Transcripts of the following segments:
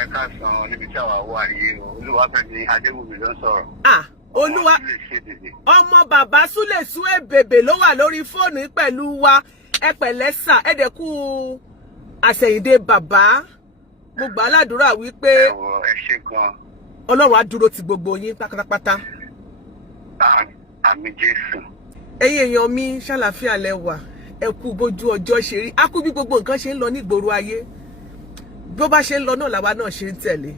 Ẹ káàsán níbi tí àwa wà yìí o. Olúwafẹ́mi Adéwùmí ló ń sọ̀rọ̀. Olúwa ọmọ bàbá Sule Suebebe ló wà lórí fóònù pẹ̀lú wa. Ẹ pẹ̀lẹ́ sà, ẹ dẹ̀ kú àṣẹ̀yìndé bàbá. Mo gbà ládùúrà wípé ẹ ṣé gan. Ọlọ́run á dúró ti gbogbo yín pátápátá. Àmín Jésù. Ẹ̀yin èèyàn mi ṣàlàáfíà lẹ wà. Ẹ kú bójú ọjọ́ ṣe rí. A kú bí gbogbo nǹkan ṣe ń lọ ní ìgboro ayé. Bó bá ṣe ń lọ náà làwa náà ṣe ń tẹ̀lé.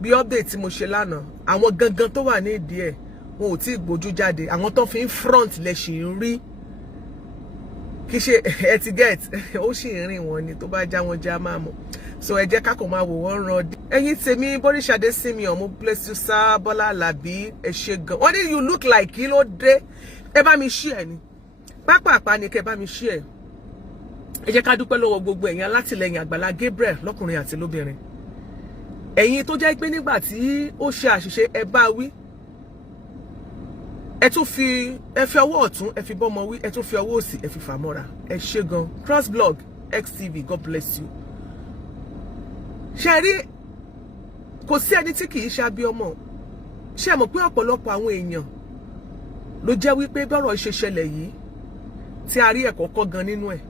Bí update tí mo ṣe lánàá, àwọn gangan tó wà ní ìdí ẹ̀, wọn ò tí ì gbójú jáde. Àwọn tó fi ń front lẹ ṣì ń rí. Kì í ṣe ẹ ti get, ó ṣì ń rìn wọn ni tó bá já wọn já máa mọ̀. So ẹ jẹ́ ká kàn máa wò wọ́n ràn. Ẹ̀yin tèmi Bọ́ríṣadé Simeon, mo bless you sir, Bọ́lá Àlàbí, ẹ ṣé gan. Wọ́n ní you look like kí ló dé. Ẹ bá mi share ni. Pápápá ni kẹ́ bá mi share. Ẹ jẹ́ ká dúpẹ́ lọ́wọ́ gbogbo ẹ̀yin alátìlẹ́yìn Àgbàlá Gabriel lọ́kùnrin àti lóbìnrin. Ẹ̀yin tó jẹ́ pé nígbà tí ó ṣe àṣìṣe ẹ bá wí. Ẹ fi ọwọ́ ọ̀tún ẹ fi bọ́mọ wí, ẹ tún fi ọwọ́ òsì ẹ fi fà mọ́ra. Ẹ ṣé gan. Crossblog XTV, God bless you. Ṣé rí kò sí ẹni tí kì í ṣàbí ọmọ. Ṣé mọ̀ pé ọ̀pọ̀lọpọ̀ àwọn èèyàn ló jẹ́ wípé bọ́rọ̀ ṣe ṣẹlẹ̀ yìí tí a rí ẹ̀kọ́ kọ́ gan nínú ẹ̀.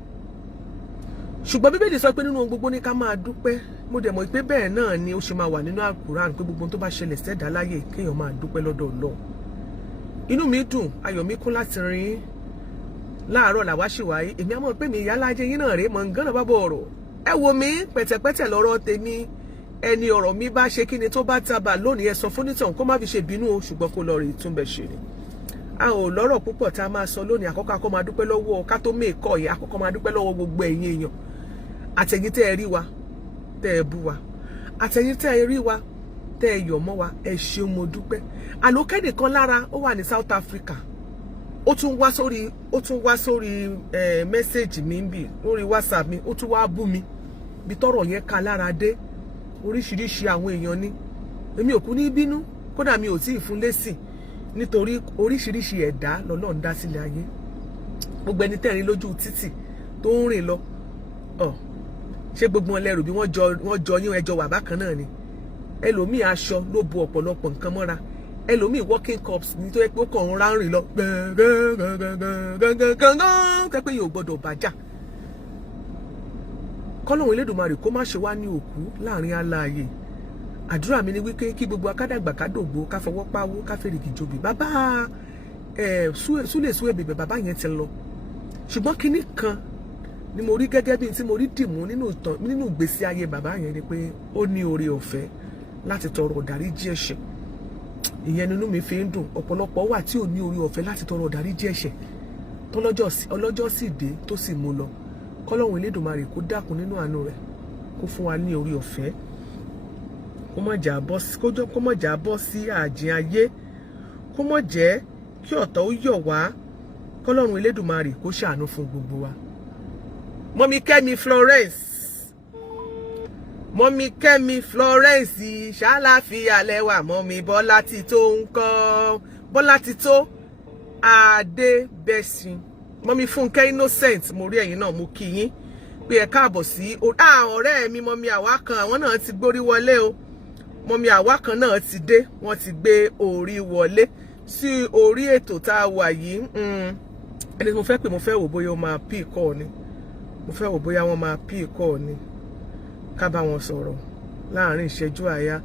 Ṣùgbọ́n Bíbélì sọ pé nínú ohun gbogbo ní ká máa dúpẹ́. Mo dẹ̀ mọ̀ pé bẹ́ẹ̀ náà ni ó ṣe máa wà nínú Al-Quran pé gbogbo tó bá ṣẹlẹ̀ sẹ́dá láyé kéèyàn máa dúpẹ́ lọ́dọ̀ Ọlọ́run. Inú mi dùn, ayọ̀ mi kún láti rìn láàárọ̀ làwa ṣì wáyé. Èmi á mọ̀ pé mi ìyá lájẹ́ yín náà rèé mọ̀ ń gánà bá bọ̀ ọ̀rọ̀. Ẹ wo mi pẹ̀tẹ̀pẹ̀tẹ̀ lọ́rọ̀ tèmi. Ẹni ọ̀rọ̀ mi bá ṣe kíni tó bá taba lónìí ẹ sọ fún nítàn kó má fi ṣe bínú o, ṣùgbọ́n kó lọ rí ìtúnbẹ̀ ṣe ni. A ò lọ́rọ̀ púpọ̀ tá a máa sọ lónìí. Àkọ́kọ́ akọ́ máa dúpẹ́ lọ́wọ́ ká tó mẹ́ẹ̀kọ́ yìí. Àkọ́kọ́ máa dúpẹ́ lọ́wọ́ gbogbo ẹ̀yin èèyàn. Àtẹ̀yin tẹ́ ẹ rí wa, tẹ́ ẹ bú wa. Àtẹ̀yin tẹ́ ẹ rí wa, tẹ́ ẹ yọ̀ mọ́ wa. Ẹ ṣeun mo dúpẹ́. Àlòkẹ́ nìkan lára ó wà ní South Africa. Ó tún wá sórí mẹ́sẹ̀jì mi ń bì lórí WhatsApp mi. Ó tún wá bú mi. Bí tọ́rọ̀ yẹn ká lára dé. Oríṣiríṣi àwọn èèyàn ni. Èmi ò kú ní bínú. Kódà mi ò tí ì fún lésì. Nítorí oríṣiríṣi ẹ̀dá lọ́lọ́run dá sílẹ̀ ayé. Gbogbo ẹni tẹ́rin lójú títì tó ń rìn lọ. Ṣé gbogbo wọn lẹ́rù bí wọ́n jọ yín ẹjọ́ wà bákan náà ni. Ẹlòmíì aṣọ ló bo ọ̀pọ̀lọpọ̀ nǹkan mọ́ra. Ẹlòmíì walking cups ní tó yẹ pé ó kàn ń rárìn lọ. Tẹ́ pé yóò gbọ́dọ̀ bàjá. Kọ́lọ́run Elédùmarè kó má ṣe wá ní òkú láàrin alààyè. Àdúrà mi ni wípé kí gbogbo akádàgbà kádògbò ká fọwọ́ páwó ká fèrèkì jòbì. Bàbá Sule Suebebe bàbá yẹn ti lọ. Ṣùgbọ́n kinní kan ni mo rí gẹ́gẹ́ bí tí mo rí dìmú nínú ìgbésí ayé bàbá yẹn ni pé ó ní oore ọ̀fẹ́ láti tọrọ ìdáríjì ẹ̀ṣẹ̀. Ìyẹn nínú mi fi ń dùn. Ọ̀pọ̀lọpọ̀ wà tí ò ní oore ọ̀fẹ́ láti tọrọ ìdáríjì ẹ̀ṣẹ̀. Ọlọ́jọ́ sì dé tó sì mú lọ. Kọ́lọ́run Elédùmarè kó dákun nínú àánú rẹ̀ kó fún wa ní oore ọ̀fẹ́. Kó má jà bọ́ sí àjìn ayé. Kó má jẹ́ kí ọ̀tá ó yọ̀ wá. Kọ́lọ́run Elédùmarè kó ṣàánú fún gbogbo wa. Mọ́mí Kẹ́mi Florence ṣàlàáfíà lẹ́wà. Mọ́mí Bọ́lá ti tó ń kọ́. Bọ́lá ti tó Adébẹ́sìn. Mọ́mí Fúnkẹ́ Innocent, mo rí ẹ̀yin náà, mo kí yín pé ẹ káàbọ̀ sí ọ̀rẹ́ mi mọ́mí àwa kan, àwọn náà ti gbórí wọlé o. Mọ́mí àwa kan náà ti dé, wọ́n ti gbé orí wọlé sí orí ètò tá a wà yìí. Ẹni mo fẹ́ pé mo fẹ́ wò bóyá ó máa pí kọ́ ni. Mo fẹ́ wò bóyá wọ́n máa pí kọ́ ni. Ká bá wọn sọ̀rọ̀ láàrin ìṣẹ́jú àyá.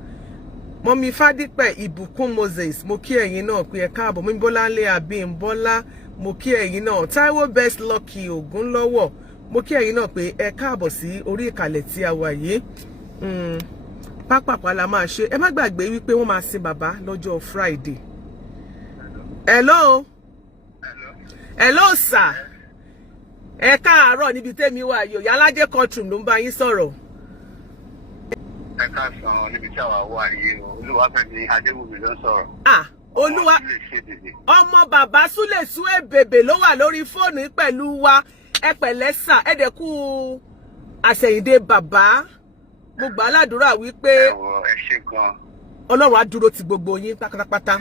Mọ́mí Fádípẹ̀ Ìbùkún Moses, mo kí ẹ̀yin náà pé ẹ káàbọ̀. Mọ́mí Bọ́láńlé Abímbọ́lá, mo kí ẹ̀yin náà. Táíwò Best Lucky Ògúnlọ́wọ̀, mo kí ẹ̀yin náà pé ẹ káàbọ̀ sí orí ìkàlẹ̀ tí a wà yìí. Pápápá la máa ṣe. Ẹ má gbàgbé wípé wọ́n máa sin bàbá lọ́jọ́ Friday. Hello sir. Ẹ káàárọ̀ níbi tẹ́mi wà yìí. Yàlájẹ́ courtroom ló ń bá yín sọ̀rọ̀. Ẹ káàsán níbi tí àwa wà yìí o. Olúwafẹ́mi Adéwùmí ló ń sọ̀rọ̀. Olúwa ọmọ bàbá Sule Suebebe ló wà lórí fóònù pẹ̀lú wa. Ẹ pẹ̀lẹ́ sà, ẹ dẹ̀ kú àṣẹ̀yìndé bàbá. Mo gbà ládùúrà wípé ẹ ṣé gan. Ọlọ́run á dúró ti gbogbo yín pátápátá.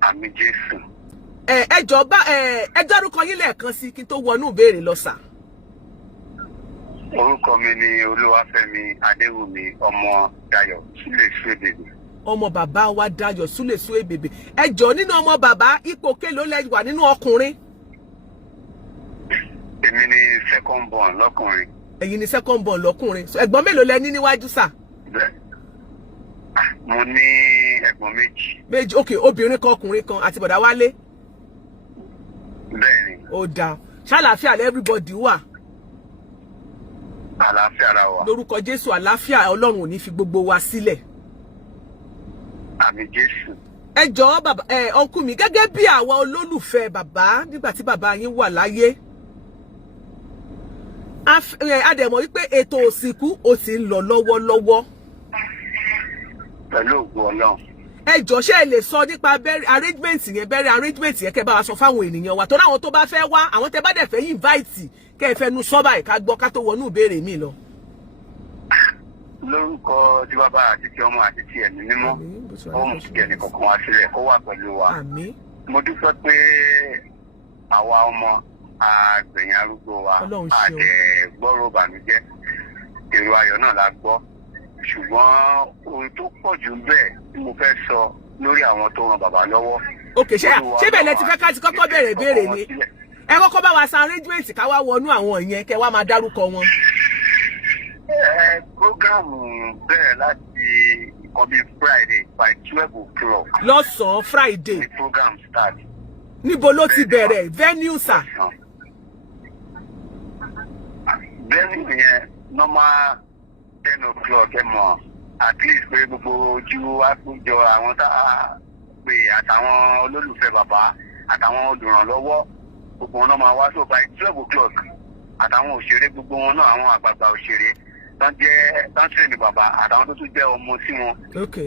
Àmín Jésù. Ẹ dárúkọ yín lẹ́ẹ̀kan sí kí n tó wọnú ìbéèrè lọ sà. Orúkọ mi ni Olúwafẹ́mi Adéwùmí ọmọ Dayọ̀ Sule Suebebe. Ọmọ bàbá wa Dayọ̀ Sule Suebebe. Ẹ jọ̀ọ́ nínú ọmọ bàbá ipò kélòó lẹ wà nínú ọkùnrin? Èmi ni second born lọ́kùnrin. Ẹ̀yin ni second born lọ́kùnrin. So ẹ̀gbọ́n mélòó lẹ ní níwájú sà? Mo ní ẹ̀gbọ́n méjì. Méjì, okay, obìnrin kan ọkùnrin kan àti bọ̀dá Wálé. Bẹ́ẹ̀ni. Ó dáa. Ṣàlàáfíà lẹ everybody wà. Àlàáfíà la wà. Lórúkọ Jésù àlàáfíà Ọlọ́run ò ní fi gbogbo wa sílẹ̀. Àmín Jésù. Ẹ jọ̀ọ́ bàbá ọkùnrin mi gẹ́gẹ́ bí àwọn olólùfẹ́ bàbá nígbà tí bàbá yín wà láyé. A dẹ̀ mọ̀ wípé ètò òsìnkú ó sì ń lọ lọ́wọ́lọ́wọ́. Pẹ̀lú ògo Ọlọ́run. Ẹ jọ̀ọ́ ṣé ẹ lè sọ nípa burial arrangement yẹn kẹ́ bá wa sọ fáwọn ènìyàn wa torí àwọn tó bá fẹ́ wá àwọn tẹ́ bá dẹ̀ fẹ́ invite kẹ́ ẹ fẹnu sọ báyìí ká gbọ́ ká tó wọnú ìbéèrè mi lọ. Lórúkọ tí bàbá àti ti ọmọ àti ti ẹ̀mí mímọ́ ó mú kí ẹnì kankan wá sílẹ̀ kó wà pẹ̀lú wa. Àmín. Mo dúpẹ́ pé àwa ọmọ àgbẹ̀yìn arúgbó wa àtẹ̀gbọ́rò bàmíjẹ́ èrò ayọ̀ náà la gbọ́ ṣùgbọ́n ohun tó pọ̀ jù bẹ́ẹ̀ tí mo fẹ́ sọ lórí àwọn tó ran bàbá lọ́wọ́. Okay, ṣé bẹ́ẹ̀ lẹ ti fẹ́ ká ti kọ́kọ́ bẹ̀rẹ̀ béèrè ni ẹ kọ́kọ́ bá wa san arrangement ká wá wọnú àwọn ìyẹn kẹ́ wá máa dárúkọ wọn. Prógámù bẹ̀rẹ̀ láti nǹkan bíi Friday by 12 o'clock. Lọ́sàn-án Friday. The program start. Níbo ló ti bẹ̀rẹ̀? Venue sir. Venue yẹn normal 10 o'clock ẹ mọ̀ at least pé gbogbo ojú àpéjọ àwọn tá a pè àtàwọn olólùfẹ́ bàbá àtàwọn olùrànlọ́wọ́ gbogbo wọn náà máa wá so by 12 o'clock àtàwọn òṣèré gbogbo wọn náà àwọn àgbààgbà òṣèré tán tírẹ̀nì bàbá àtàwọn tó tún jẹ́ ọmọ sí wọn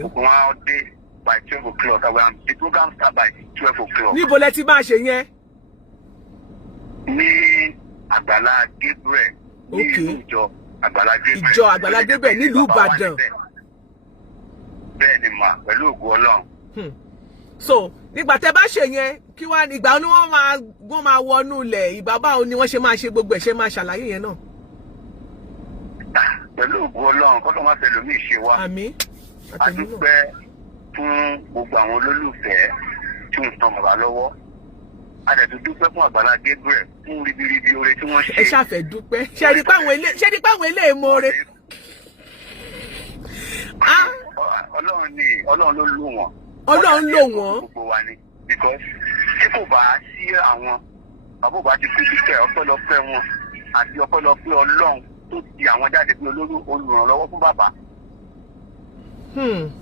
gbogbo wọn dé by 12 o'clock and the program start by 12 o'clock. Níbo lẹ ti máa ṣe yẹn? Ní Àgbàlá Gabriel. Ní ìjọ Àgbàlá Gabriel. Ìjọ Àgbàlá Gabriel nílùú Ìbàdàn. Bẹ́ẹ̀ ni mà pẹ̀lú ògo Ọlọ́run. So nígbà tẹ́ bá ṣe yẹn kí wá nígbà ni wọ́n máa wọnú ilẹ̀ ìgbà báwo ni wọ́n ṣe máa ṣe gbogbo ẹ̀ ṣe máa ṣàlàyé yẹn náà. Pẹ̀lú ògo Ọlọ́run kọ́ ló máa fẹ́ lómi ìṣe wa. Àmín. A dúpẹ́ fún gbogbo àwọn olólùfẹ́ tí ń tan bàbá lọ́wọ́. A dẹ̀ tún dúpẹ́ fún Àgbàlá Gabriel fún ribiribi oore tí wọ́n ṣe. Ẹ ṣàfẹ́ dúpẹ́ ṣé ní páwọn ilé ìmoore. Ọlọ́run ló lò wọ́n. Ọlọ́run lò wọ́n. Gbogbo wa ni because tí kò bá sí àwọn bàbá bá ti kú síkẹ̀ ọpẹ́lọpẹ́ wọn àti ọpẹ́lọpẹ́ Ọlọ́run tó ti àwọn jáde bí olùrànlọ́wọ́ fún bàbá.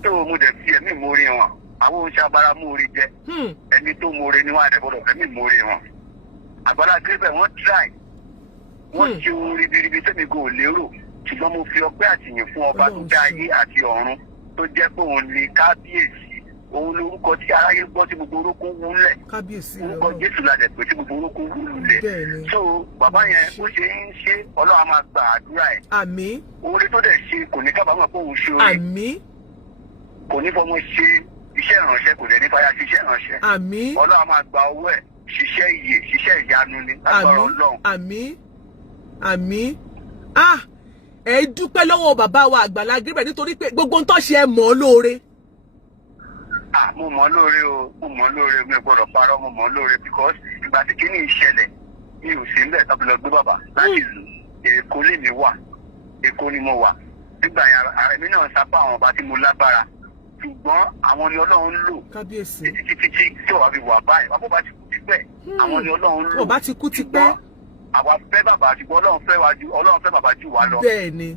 Tó mo dẹ̀ fi ẹ̀mí ìmoore wọn àwọn oṣù abara móore jẹ ẹni tó móore ni wọn àdẹ̀bọ̀dọ̀ fẹ́mi ìmoore wọn. Àgbàlá Gabriel wọ́n try wọ́n ṣe ohun ribiribi sẹ́mi kò lérò ṣùgbọ́n mo fi ọpẹ́ àtìyìn fún ọba tó dá ayé àti ọ̀run tó jẹ́ pé òun ni kábíyèsí òun lórúkọ tí aráyé gbọ́ tí gbogbo orúkọ wúlẹ̀ orúkọ Jésù ládẹ̀ pé tí gbogbo orúkọ wúlẹ̀ so bàbá yẹn ó ṣe ń ṣe Ọlọ́run máa gba àdúrà ẹ̀. Àmín. oore tó dẹ̀ ṣe kò ní kábàámọ̀ pé òun ṣe oore. Àmín. kò ní fọmọ ṣe iṣẹ́ ìránṣẹ́ kò dẹ̀ ní fàyà ṣiṣẹ́ ìránṣẹ́. Àmín. Ọlọ́run máa gba owó ẹ̀ ṣiṣẹ́ ìyè ṣiṣẹ́ ìyanu ni agbára Ọlọ́run. Àmín. Àmín. Ẹ dúpẹ́ lọ́wọ́ bàbá wa Àgbàlá Gabriel nítorí pé gbogbo ń tó ṣe ẹ mọ̀ ọ́ lóore. Mo mọ̀ lóore o, mo mọ̀ lóore, mi ò gbọ́dọ̀ parọ́, mo mọ̀ lóore because ìgbà tí kíní ìṣẹ̀lẹ̀ mi ò sí níbẹ̀ tọ́bi lọ gbé bàbá láti ìlú Èkó lè mi wà, Èkó ni mo wà. Nígbà yẹn ààrẹ mi náà sábà àwọn ọba tí mo lágbára ṣùgbọ́n àwọn ni Ọlọ́run ń lò. Kábíyèsí. Títí tí ò wá fi wà báyìí, wọ́n bá ti kú ti pẹ́, àwọn ni Ọlọ́run ń lò. Ọba ti kú ti pẹ́. Àwa fẹ́ bàbá ṣùgbọ́n Ọlọ́run fẹ́ bàbá jù wá lọ. Bẹ́ẹ̀ ni.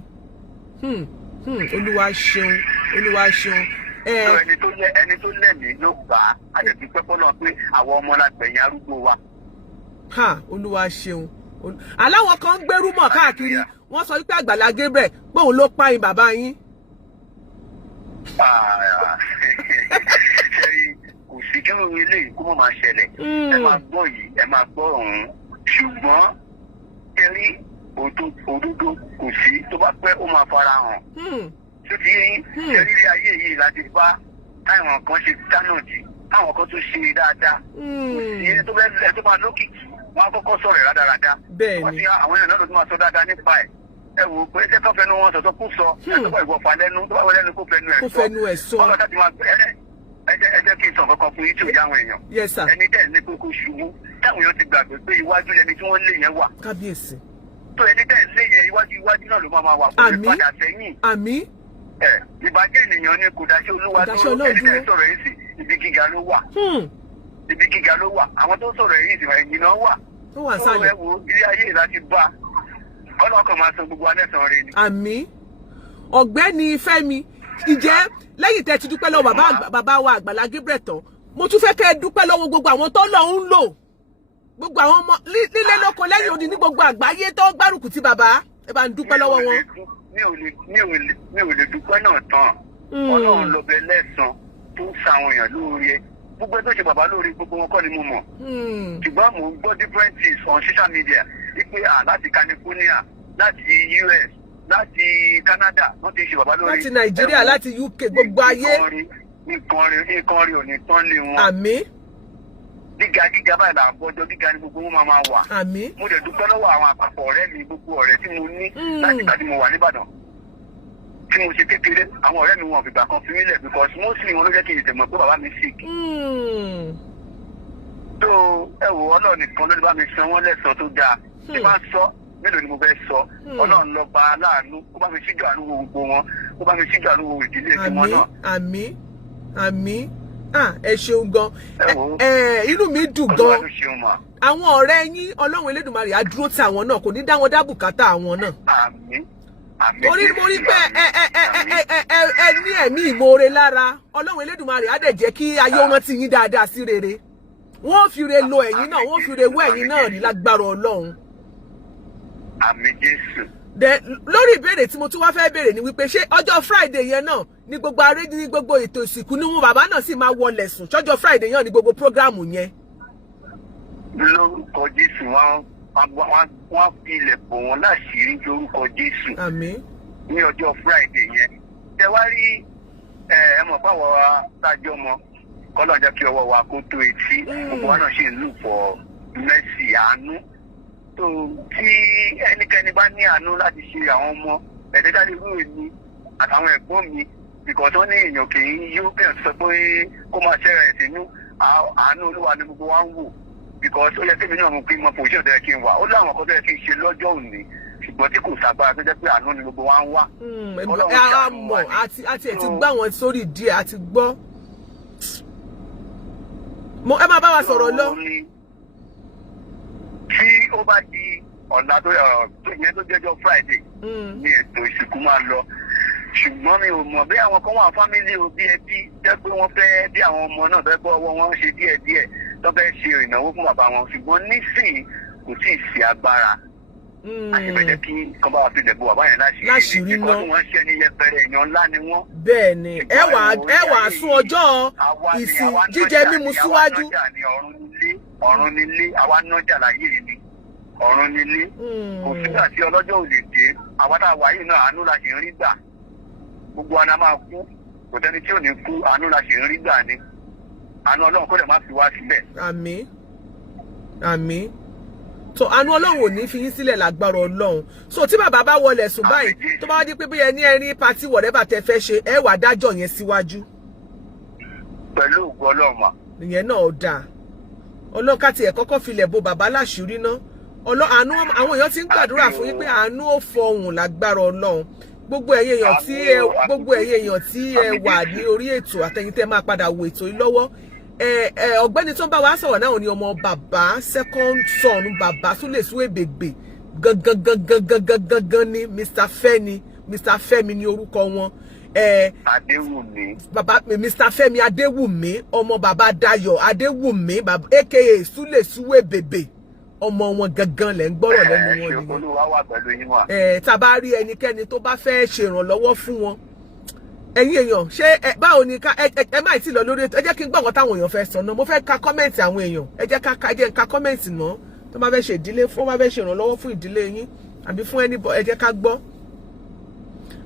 Olúwa ṣeun, Olúwa ṣeun. Ẹni tó lẹ́mìí ló gbà á àdẹ̀bí pẹ́pọ́ náà pé àwọn ọmọ lágbẹ̀yìn arúgbó wa. Olúwa ṣeun. Aláwọn kan ń gbérú mọ̀ káàkiri wọ́n sọ wípé Àgbàlá Gabriel pé òun ló pààyàn bàbá yín. Kò sí kí wọ́n eléyìí kó mọ̀ máa ṣẹlẹ̀ ẹ máa gbọ́ yìí ẹ máa gbọ́ ọ̀hún ṣùgbọ́n kẹrí òdodo kò sí tó bá pẹ́ ó máa fara hàn. Tó ti yín kẹrí ilé ayé yìí láti bá táwọn kan ṣe dáná jì táwọn kan tó ṣe dáadáa. Kò sí ẹni tó bẹ́ẹ̀ tó máa lókìkí wọ́n á kọ́kọ́ sọ̀rọ̀ rádaràda. Bẹ́ẹ̀ni. Àwọn èèyàn náà ló tún máa sọ dáadáa nípa ẹ̀. ẹ wò pé ṣé kọ́ fẹnu wọn sọ̀tọ̀ kú sọ ẹ tó bá ìwọ̀fà lẹ́nu tó bá wọ lẹ́nu kó fẹnu ẹ̀ sọ ọlọ́dà ti máa ẹ jẹ́ kí n sọ kankan fún yín tí ò yá àwọn èèyàn. Yes sir. Ẹni tẹ́ ẹ̀ ní kókó ṣubú táwọn èèyàn ti gbàgbé pé iwájú lẹni tí wọ́n lé yẹn wà. Kábíyèsí. tó ẹni tẹ́ ẹ̀ lé yẹn iwájú náà ló máa wà fún mi padà sẹ́yìn. Àmín. Ìbàjẹ́ ènìyàn ni kò dáṣẹ́ olúwa dúró ẹni tẹ́ ẹ̀ sọ̀rọ̀ yìí sí ibi gíga ló wà. Ibi gíga ló wà àwọn tó sọ̀rọ̀ yìí sí ẹ̀yìn náà wà. Tó wà sálẹ̀. Ó wo ilé ayé láti bá ọlọ́kàn máa san gbogbo alẹ́sàn rẹ ni. Àmín. Ọ̀gbẹ́ni Fẹ́mi, ìjẹ́ lẹ́yìn tẹ́ ti dúpẹ́ lọ́wọ́ bàbá wa Àgbàlá Gabriel tán, mo tún fẹ́ kẹ́ ẹ dúpẹ́ lọ́wọ́ gbogbo àwọn tó lọ ń lò. Gbogbo àwọn ọmọ lílé lóko lẹ́yìn odi ní gbogbo àgbáyé tó gbárùkù ti bàbá. Ẹ bá ń dúpẹ́ lọ́wọ́ wọn. Mi ò lè dúpẹ́ náà tán. Ọlọ́run ló bẹ lẹ́san tó ń sa àwọn èèyàn lóore. Gbogbo tó ṣe bàbá lóore gbogbo wọn kọ́ ni mo mọ̀. Ṣùgbọ́n mò ń gbọ́ different things on social media. Ipe láti California, láti US, láti Canada, wọ́n ti ṣe bàbá lórí. Láti Nàìjíríà, láti UK, gbogbo ayé. Nǹkan rí ò ní tán lé wọn. Àmín. Gíga báyìí là ń bọ́jọ́ gíga ní gbogbo wọn máa wà. Àmín. Mo dẹ̀ dúpẹ́ lọ́wọ́ àwọn àpapọ̀ ọ̀rẹ́ mi gbogbo ọ̀rẹ́ tí mo ní láti ìgbà tí mo wà níbàdàn. Tí mo ṣe kékeré, àwọn ọ̀rẹ́ mi wọn fìgbà kan fi mí lẹ̀ because mostly wọn ló jẹ́ kí n tẹ̀mọ̀ pé bàbá mi sick. Tó ẹ wò Ọlọ́run nìkan ló bá mi san wọ́n lẹ́san tó dáa. Tí bá sọ mélòó ni mo fẹ́ sọ Ọlọ́run lọ bá aláàánú kó bá mi ṣíjú àánú wo gbogbo wọn kó bá mi ṣíjú àánú wo ìdílé tiwọn náà. Àmín. Àmín. Ẹ ṣeun gan. Inú mi dùn gan. Àwọn ọ̀rẹ́ yín Ọlọ́run Elédùmarè á dúró ti àwọn náà kò ní dá wọn dá bùkátà àwọn náà. Àmín. Mo rí pé ẹ ní ẹ̀mí ìmoore lára. Ọlọ́run Elédùmarè á dẹ̀ jẹ́ kí ayé rántí yín dáadáa sí rere. Wọ́n fi re lo ẹ̀yin náà, wọ́n fi re wọ́ ẹ̀yin náà rí lágbára Ọlọ́run. Àmín Jésù. Lórí ìbéèrè tí mo tún wá fẹ́ béèrè ni wípé ṣé ọjọ́ Friday yẹn náà ní gbogbo arédí ní gbogbo ètò ìsìnkú ní wọn bàbá náà sì máa wọlé sùn ṣọjọ́ Friday yẹn ní gbogbo prógráàmù yẹn. Lórúkọ Jésù wọ́n fi ilẹ̀ bò wọ́n láṣìírí lórúkọ Jésù. Àmín. Ní ọjọ́ Friday yẹn tẹ wá rí ẹ mọ̀ fáwọn atájọ́ mọ kọ́lọ̀ jẹ́ kí ọwọ́ wa kó tó etí gbogbo wa náà ṣe ń lù fọ mẹ́sì àánú. So tí ẹnikẹ́ni bá ní àánú láti ṣe àwọn ọmọ ẹ̀ẹ́dẹ́gbẹ́lẹ́ irú èmi àtàwọn ẹ̀gbọ́n mi because wọ́n ní èèyàn kì í yóò bẹ̀rẹ̀ sọ pé kó máa ṣẹ́ra ẹ̀ sínú àánú Olúwa ni gbogbo wa ń wò because ó yẹ kí èmi náà mú kí n mọ position tó yẹ kí n wà ó láwọn kan tó yẹ kí n ṣe lọ́jọ́ òní ṣùgbọ́n tí kò ṣàgbára tó jẹ́ pé àánú ni gbogbo wa ń wá. Àmọ́ àti ẹ̀ ti gbá wọn sórí díẹ̀ àti gbọ́. Ẹ máa bá wa sọ̀rọ̀ lọ. Tí ó bá di ọ̀la tó yẹ tó jẹ́jọ́ Friday ní ètò ìsìnkú máa lọ ṣùgbọ́n mi ò mọ̀ bí àwọn kan wà fámílì o bí ẹbí jẹ́ pé wọ́n fẹ́ bí àwọn ọmọ náà fẹ́ gbọ́ ọwọ́ wọn ṣe díẹ̀díẹ̀ tó fẹ́ ṣe ìnáwó fún bàbá wọn ṣùgbọ́n nísìnyí kò tí ì sí agbára àṣìbẹ̀jẹ̀ kí kan bá wà fi lẹ̀bù bàbá yẹn láṣìírí náà because wọ́n ṣe ní yẹpẹrẹ èèyàn ńlá ni wọ́n. Bẹ́ẹ̀ ni ẹ wà sún ọjọ́ ìsìn jíjẹ mímu síwájú. Ọ̀run nílé àwa nájà láyé ni ọ̀run nílé kò sígbà tí ọlọ́jọ́ ò lè dé àwa tá a wà yìí náà àánú la ṣe ń rí gbà gbogbo àná máa kú kò tẹ́ni tí ò ní kú àánú la ṣe ń rí gbà ni àánú Ọlọ́run kó lè má fi wá sílẹ̀. Àmín. Àmín. So àánú Ọlọ́run ò ní fi yín sílẹ̀ lágbára Ọlọ́run. So tí bàbá bá wọlé sùn báyìí tó bá wá di pé bí ẹni ẹni pati whatever tẹ́ fẹ́ ṣe ẹ wá dájọ́ yẹn síwájú. Pẹ̀lú ògo Ọlọ́run mà. Ìyẹn náà ó dáa. Ọlọ́ka tiẹ̀ kọ́kọ́ filẹ̀ bo bàbá láṣìírí ná. Àánú àwọn èèyàn ti ń gbàdúrà fún yín pé àánú ó fọhùn lágbára Ọlọ́run. Gbogbo ẹ̀yin èèyàn tí ẹ wà ní orí ètò àtẹ̀yin tẹ́ máa padà wo ètò yìí lọ́wọ́. Ọ̀gbẹ́ni tó ń bá wa sọ̀rọ̀ náà ni ọmọ bàbá second son bàbá Sule Suebebe gangan ni Mr. Fẹ́mi ni orúkọ wọn. Adéwùmí. Bàbá Mr. Fẹ́mi Adéwùmí ọmọ bàbá Dayọ̀ Adéwùmí aka Sule Suebebe ọmọ wọn gangan lẹ ń gbọ́rọ̀ lẹ́nu wọn ni. Olúwa wà pẹ̀lú yín wà. Tá bá rí ẹnikẹ́ni tó bá fẹ́ ṣe ìrànlọ́wọ́ fún wọn ẹ̀yin èèyàn ṣé báwo ni ẹ má tí lọ lórí ètò ẹ jẹ́ kí n gbọ́ nǹkan táwọn èèyàn fẹ́ sọ náà mo fẹ́ ka kọ́mẹ̀ntì àwọn èèyàn ẹ jẹ́ ká kọ́mẹ̀ntì náà tó bá fẹ́ ṣe ìdílé fún bá fẹ́ ṣe ìrànlọ́wọ́ fún ìdílé yín àbí fún ẹ jẹ́ ká gbọ́.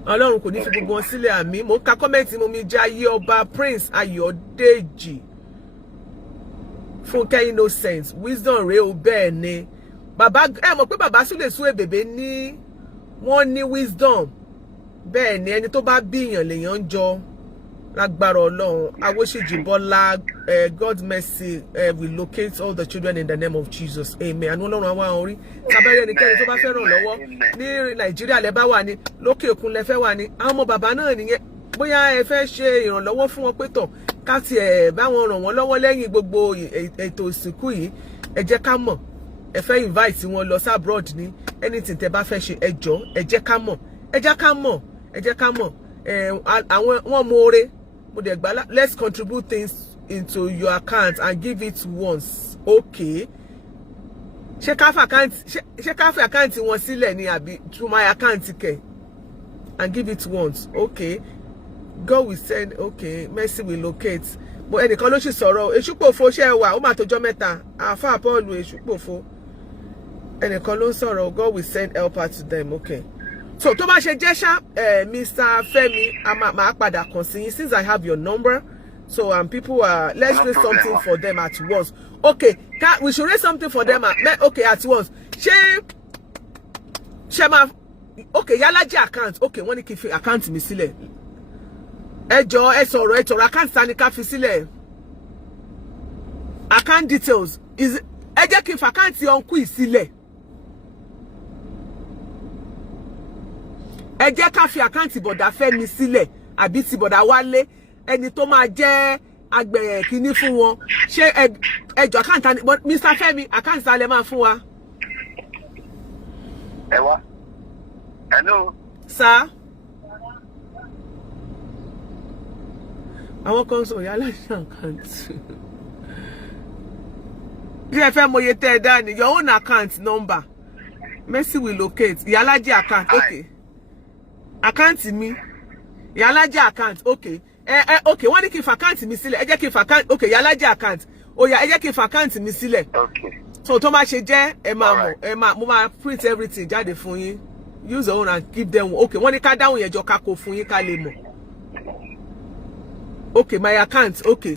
Ọlọ́run kò ní fi gbogbo wọn sílẹ̀ àmì mo ka kọ́mẹ̀ntì mo mi jẹ́ ayé ọba Prince Ayọ̀dèjì Fúnkẹ́ Innocent wisdom rèé o bẹ́ẹ̀ ni bàbá ẹ mọ̀ pé bàbá Sule Suebebe ní wọ́n ní wisdom. Bẹ́ẹ̀ ni ẹni tó bá bíyàn lèèyàn ń jọ. Lágbára Ọlọ́run. Awosiji Bola, God's mercy will locate all the children in the name of Jesus. Amen. Anu Ọlọ́run àwa orí. Tabere ẹnikẹ́ni tó bá fẹ́ ràn lọ́wọ́ ní Nàìjíríà lẹ bá wà ní, lókè òkun lẹ fẹ́ wà ní. Àwọn ọmọ bàbá náà nìyẹn. Bóyá ẹ fẹ́ ṣe ìrànlọ́wọ́ fún wọn pé tọ̀ ká tiẹ̀ bá wọn ràn wọ́n lọ́wọ́ lẹ́yìn gbogbo ètò ìsìnkú yìí. Ẹ jẹ́ ká mọ̀. Ẹ fẹ́ invite wọn lọ sí abroad ní anything tẹ́ bá fẹ́ ṣe ẹ jọ̀ọ́ ẹ jẹ́ ká mọ̀. Ẹ jẹ́ ká mọ̀. Ẹ jẹ́ ká mọ̀. Àwọn wọn more. Let's contribute things into your account and give it once. Okay. Ṣé ká fi account wọn sílẹ̀ ní àbí to my account ke and give it once. Okay. God will send, okay, mercy will locate. But ẹnìkan ló sì sọ̀rọ̀ Èṣùpòfo ṣe wà ó máa tọ́jọ́ mẹ́ta. Àfáà Paul Èṣùpòfo. Ẹnìkan ló sọ̀rọ̀ God will send helper to them. Okay. So tó bá ṣe jẹ́ ṣá Mr. Femi máa padà kàn sí yín since I have your number. So people are let's raise something for them at once. Okay, we should raise something for them at once. Ṣé máa okay Yalaji account. Okay, wọ́n ní kí n fi account mi sílẹ̀. Ẹ jọ̀ọ́ ẹ sọ̀rọ̀ account ta ni ká fi sílẹ̀. Account details is ẹ jẹ́ kí n fi account uncle yìí sílẹ̀. Ẹ jẹ́ ká fi àkáǹtì bọ̀dá Fẹ́mi sílẹ̀ àbí ti bọ̀dá Wálé ẹni tó máa jẹ́ agbẹ̀rẹ̀ kìíní fún wọn. Ṣé ẹjọ́ àkáǹtì ni Mr. Fẹ́mi àkáǹtì ta lẹ máa fún wa? Ẹ wá. Hello. Sir. Àwọn kan sọ ìyá láti àkáǹtì. Bí ẹ fẹ́ mọ iye tẹ́ ẹ dá ni your own account number. Mercy will locate. Ìyálájì account. Okay. Account mi Ìyálájì account. Okay okay wọ́n ní kí n fa account mi sílẹ̀ ẹ jẹ́ kí n fa account. Okay Ìyálájì account oya ẹ jẹ́ kí n fa account mi sílẹ̀. Okay so tó bá ṣe jẹ́ ẹ máa mọ̀ mo máa print everything jáde fún yín use your own and give them. Okay wọ́n ní ká dáhùn yẹn jọ ká kó fún yín ká lè mọ̀. Okay my account. Okay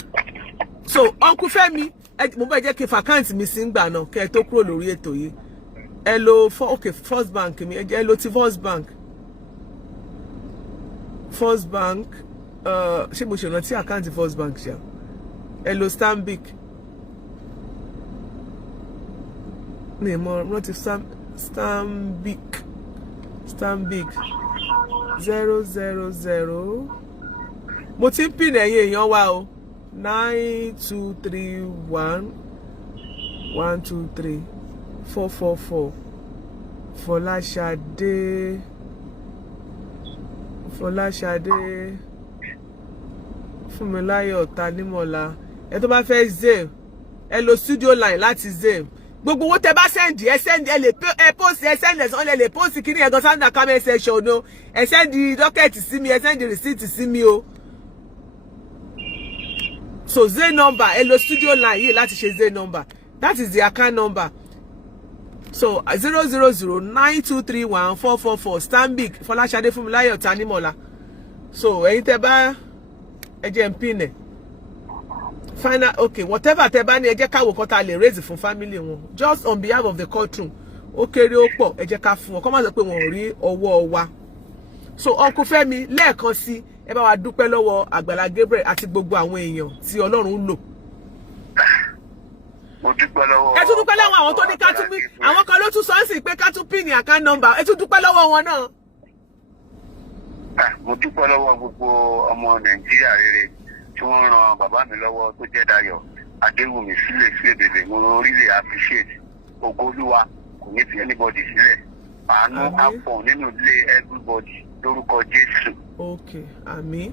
so Uncle Femi mo bá jẹ́ kí n fa account mi sí ngbà náà kẹ́ tó kúrò lórí ètò yìí. Ẹ lo okay First Bank mi ẹ lo ti First Bank. First Bank ṣé mo ṣe rántí àkáǹtì First Bank ṣá. Ẹ lo Stanbic ní mo rántí Stanbic 000 mo ti ń pin ẹ̀yin èèyàn wa o 9231 123 444 Fọláṣadé Fúnmiláyọ̀ Tanímọ̀lá. Ẹ tó bá fẹ́ Zelle ẹ lo studio line láti Zelle. Gbogbo owó tẹ́ bá send ẹ lè post ẹ send ẹ lè post kíní ẹ gan sanda comment section o. Ẹ send docket sí mi, ẹ send receipt sí mi o. So Zelle number ẹ lo studio line yìí láti ṣe Zelle number. That is the account number. So 000923144 Stanbic Fọláṣadé Fúnmiláyọ̀ Tanímọ̀lá. So ẹ̀yin tẹ́ bá ẹ jẹ́ n pin ẹ. Final okay whatever tẹ́ bá ní ẹ jẹ́ ká wò kọ́ ta lè raise fún family wọn just on behalf of the courtroom. Ó kéré ó pọ̀ ẹ jẹ́ ká fún wọn kó má sọ pé wọn ò rí ọwọ́ wa. So Uncle Femi lẹ́ẹ̀kan sí ẹ bá wa dúpẹ́ lọ́wọ́ Agbala Gabriel àti gbogbo àwọn èèyàn tí Ọlọ́run ń lò. Mo dúpẹ́ lọ́wọ́. Ẹ tún dúpẹ́ lọ́wọ́ àwọn tó ní ká tún pín àwọn kan ló tún sọ sí pé ká tún pín ní account number. Ẹ tún dúpẹ́ lọ́wọ́ wọn náà. Mo dúpẹ́ lọ́wọ́ gbogbo ọmọ Nàìjíríà rere tí wọ́n ràn bàbá mi lọ́wọ́ tó jẹ́ Dayọ̀ Adéwùmí Sule Suebebe. Mo really appreciate ògo Olúwa kò ní fi anybody sílẹ̀. Àánú àpọ̀ nínú ilé everybody lórúkọ Jésù. Okay àmín.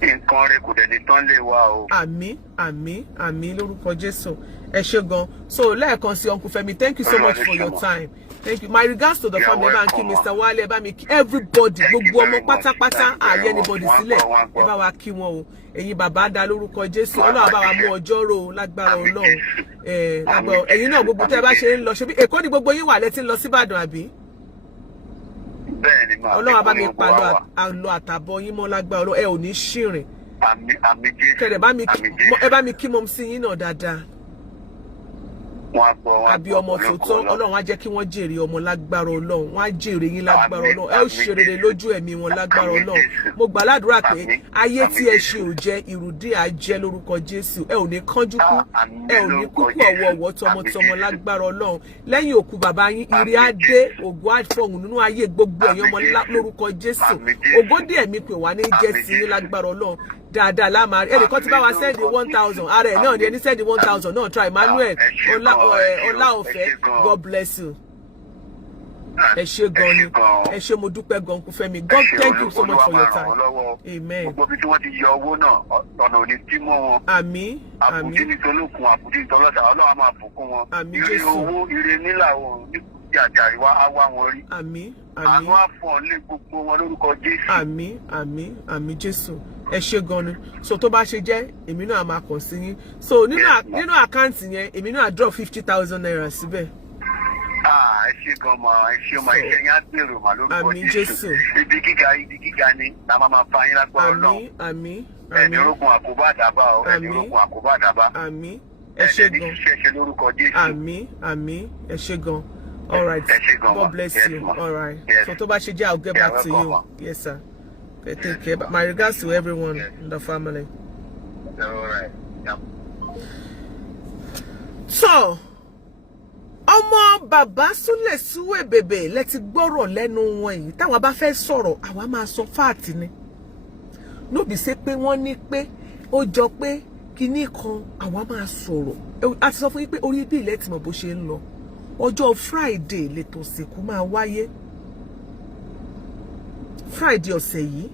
Nǹkan rẹ̀ kò dẹ̀ ní tán lé wa o. Àmín lórúkọ Jésù. Ẹ ṣé gan. So lẹ́ẹ̀kan sí Uncle Femi, thank you so much for your time. Thank you. My regards to the family. Ẹ bá ń kí Mr. Wale, ẹ bá mi kí everybody, gbogbo ọmọ pátápátá, àyè anybody sílẹ̀. Ẹ bá wa kí wọn o. Ẹ̀yin bàbá dá lórúkọ Jésù. Ọlọ́run bá wa mú ọjọ́ rò lágbára Ọlọ́run. Lágbára ẹ̀yin náà gbogbo tẹ́ bá ṣe ń lọ ṣe bí Èkó ni gbogbo yín wà lẹ́tí ń lọ sí Ìbàdàn àbí? Bẹ́ẹ̀ni máa. Ọlọ́run bá mi pàlọ́ àlọ́ àtàbọ̀ yín mọ́ lágbára Ọlọ́run. Ẹ ò ní ṣìrìn. Àmín Jésù. Kẹ̀dẹ̀ bá mi kí mọ́ sí yín náà dáadáa. àbí ọmọ tòótọ́ Ọlọ́run á jẹ́ kí wọ́n jèrè ọmọ lágbára Ọlọ́run, wọ́n á jèrè yín lágbára Ọlọ́run, ẹ ó ṣe rere lójú ẹ̀mí wọn lágbára Ọlọ́run. Mo gbà ládùúrà pé ayé tí ẹ ṣe ò jẹ́ ìrùdí á jẹ́ lórúkọ Jésù, ẹ ò ní kánjú kú, ẹ ò ní kúkú ọ̀wọ̀ọ̀wọ̀ tọmọtọmọ lágbára Ọlọ́run. Lẹ́yìn òkú bàbá yín ire á dé, ògo á fọhùn nínú ayé gbogbo ẹ̀yin ọmọ lórúkọ Jésù. Ògo dé ẹ̀mí pé wà ní jẹ́ sí yín lágbára Ọlọ́run. Dáadáa la máa rí ẹnìkan tí bá wa sẹ́ndì 1000 ara ẹ̀ náà ni ẹni sẹ́ndì 1000 náà try Emmanuel Ọláọ̀fẹ́, God bless you. Ẹ ṣé gan ni, ẹ ṣé mo dúpẹ́ gan kú Fẹ́mi. God thank you so much for your time. Amen. Gbogbo bí tí wọ́n ti yọ owó náà ọ̀nà ò ní tí mọ́ wọn. Àmín. Àbùdí ní tolókun, àbùdí ní tọlọ́sà, Ọlọ́run máa bùkún wọn. Àmín Ire Jésù. owó, ire nílà wọn, ní àjàrí wa á wá wọn rí. Àmín. Àánú àfọ̀n lé gbogbo wọn lórúkọ Jésù. Àmín, àmín, àmín Jésù. Ẹ ṣé gan ni. So tó bá ṣe jẹ́ èmi náà máa kàn sí yín. So nínú àkáǹtì yẹn èmi náà drop 50,000 naira síbẹ̀. Ẹ ṣé gan ma, ẹ ṣé ọmọ iṣẹ́ yín á gbèrò mà lórúkọ Jésù. Ibi gíga ni la máa fa yín lágbára Ọlọ́run. Àmín, àmín. Ẹni orógun àkóbá àdábá o, ẹni orógun àkóbá àdábá. Àmín. Ẹ ṣé gan. Ẹni ṣẹ̀ṣẹ̀ lórúkọ Jésù. Àmín, àmín. Ẹ ṣé gan. All right. God bless you. All right. So tó bá ṣe jẹ́ I'll get back to you. Yes sir. Okay, take care. But my regards to everyone in the family. All right. Yeah. So, ọmọ bàbá Sule Suebebe lẹ ti gbọ́rọ̀ lẹ́nu wọn yìí. Táwa bá fẹ́ sọ̀rọ̀, àwa máa sọ fáàtì ni. No be ṣe pé wọ́n ní pé ó jọ pé kinní kan àwa máa sọ̀rọ̀. A ti sọ fún yín pé orí bí ilẹ̀ tí mọ̀ bó ṣe ń lọ. Ọjọ́ Friday lètò ìsìnkú máa wáyé. Friday ọ̀sẹ̀ yìí.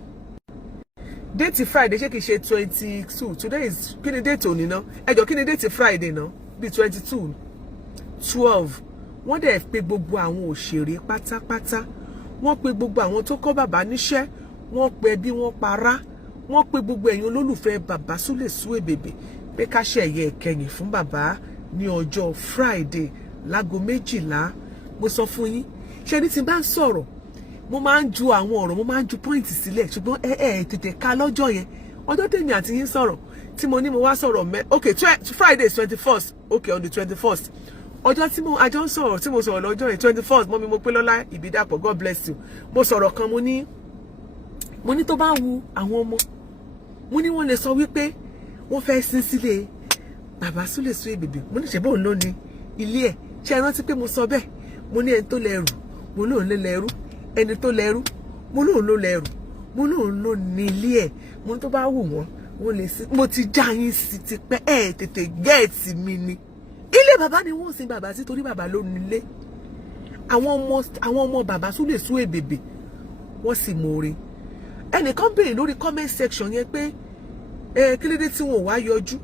Date Friday ṣé kìí ṣe 22. Today is kí ni date òní ná? Ẹ jọ̀ọ́ kí ni date Friday ná? Bí 22, 12. Wọ́n dẹ̀ pe gbogbo àwọn òṣèré pátápátá. Wọ́n pe gbogbo àwọn tó kọ́ bàbá níṣẹ́. Wọ́n pe ẹbí wọn para. Wọ́n pe gbogbo ẹ̀yin olólùfẹ́ bàbá Sule Suebebe pé ká ṣe ẹ̀yẹ ìkẹyìn fún bàbá ní ọjọ́ Friday lágo 12. Mo sọ fún yín ṣé ní tí bá ń sọ̀rọ̀ mo máa ń ju àwọn ọ̀rọ̀ mo máa ń ju point sílẹ̀ ṣùgbọ́n tètè ká lọ́jọ́ yẹn ọjọ́ tèmi àti yín sọ̀rọ̀ tí mo ní mo wá sọ̀rọ̀ okay Friday is 21st okay on the 21st ọjọ́ tí mo àjọ ń sọ̀rọ̀ tí mo sọ̀rọ̀ lọ́jọ́ yẹn 21st mọ́ mi mo pé lọ́lá ìbídàpọ̀ God bless you mo sọ̀rọ̀ kan mo ní tó bá wu àwọn ọmọ mo ní wọ́n lè sọ wípé wọ́n fẹ́ sin sílé bàbá Sule Suebebe mo ní ṣebí òun ló ní ilé ẹ̀ ṣé ẹ rántí pé mo sọ bẹ́ẹ̀ mo ní ẹni tó lẹ́rù mo lóun lé lẹ́rù ẹni tó lẹ́rù mo lóun ló lẹ́rù mo lóun ló ní ilé ẹ̀ mo ní tó bá wù wọ́n lè sí mo ti já yín sí ti pẹ́ tètè gẹ́ẹ̀tì mi ni ilé bàbá ni wọ́n sin bàbá sí torí bàbá ló nílé àwọn ọmọ bàbá Sule Suebebe wọ́n sì mọ̀ọ́re ẹnìkan béèrè lórí comment section yẹn pé kí ló dé tí wọn ò wá yọjú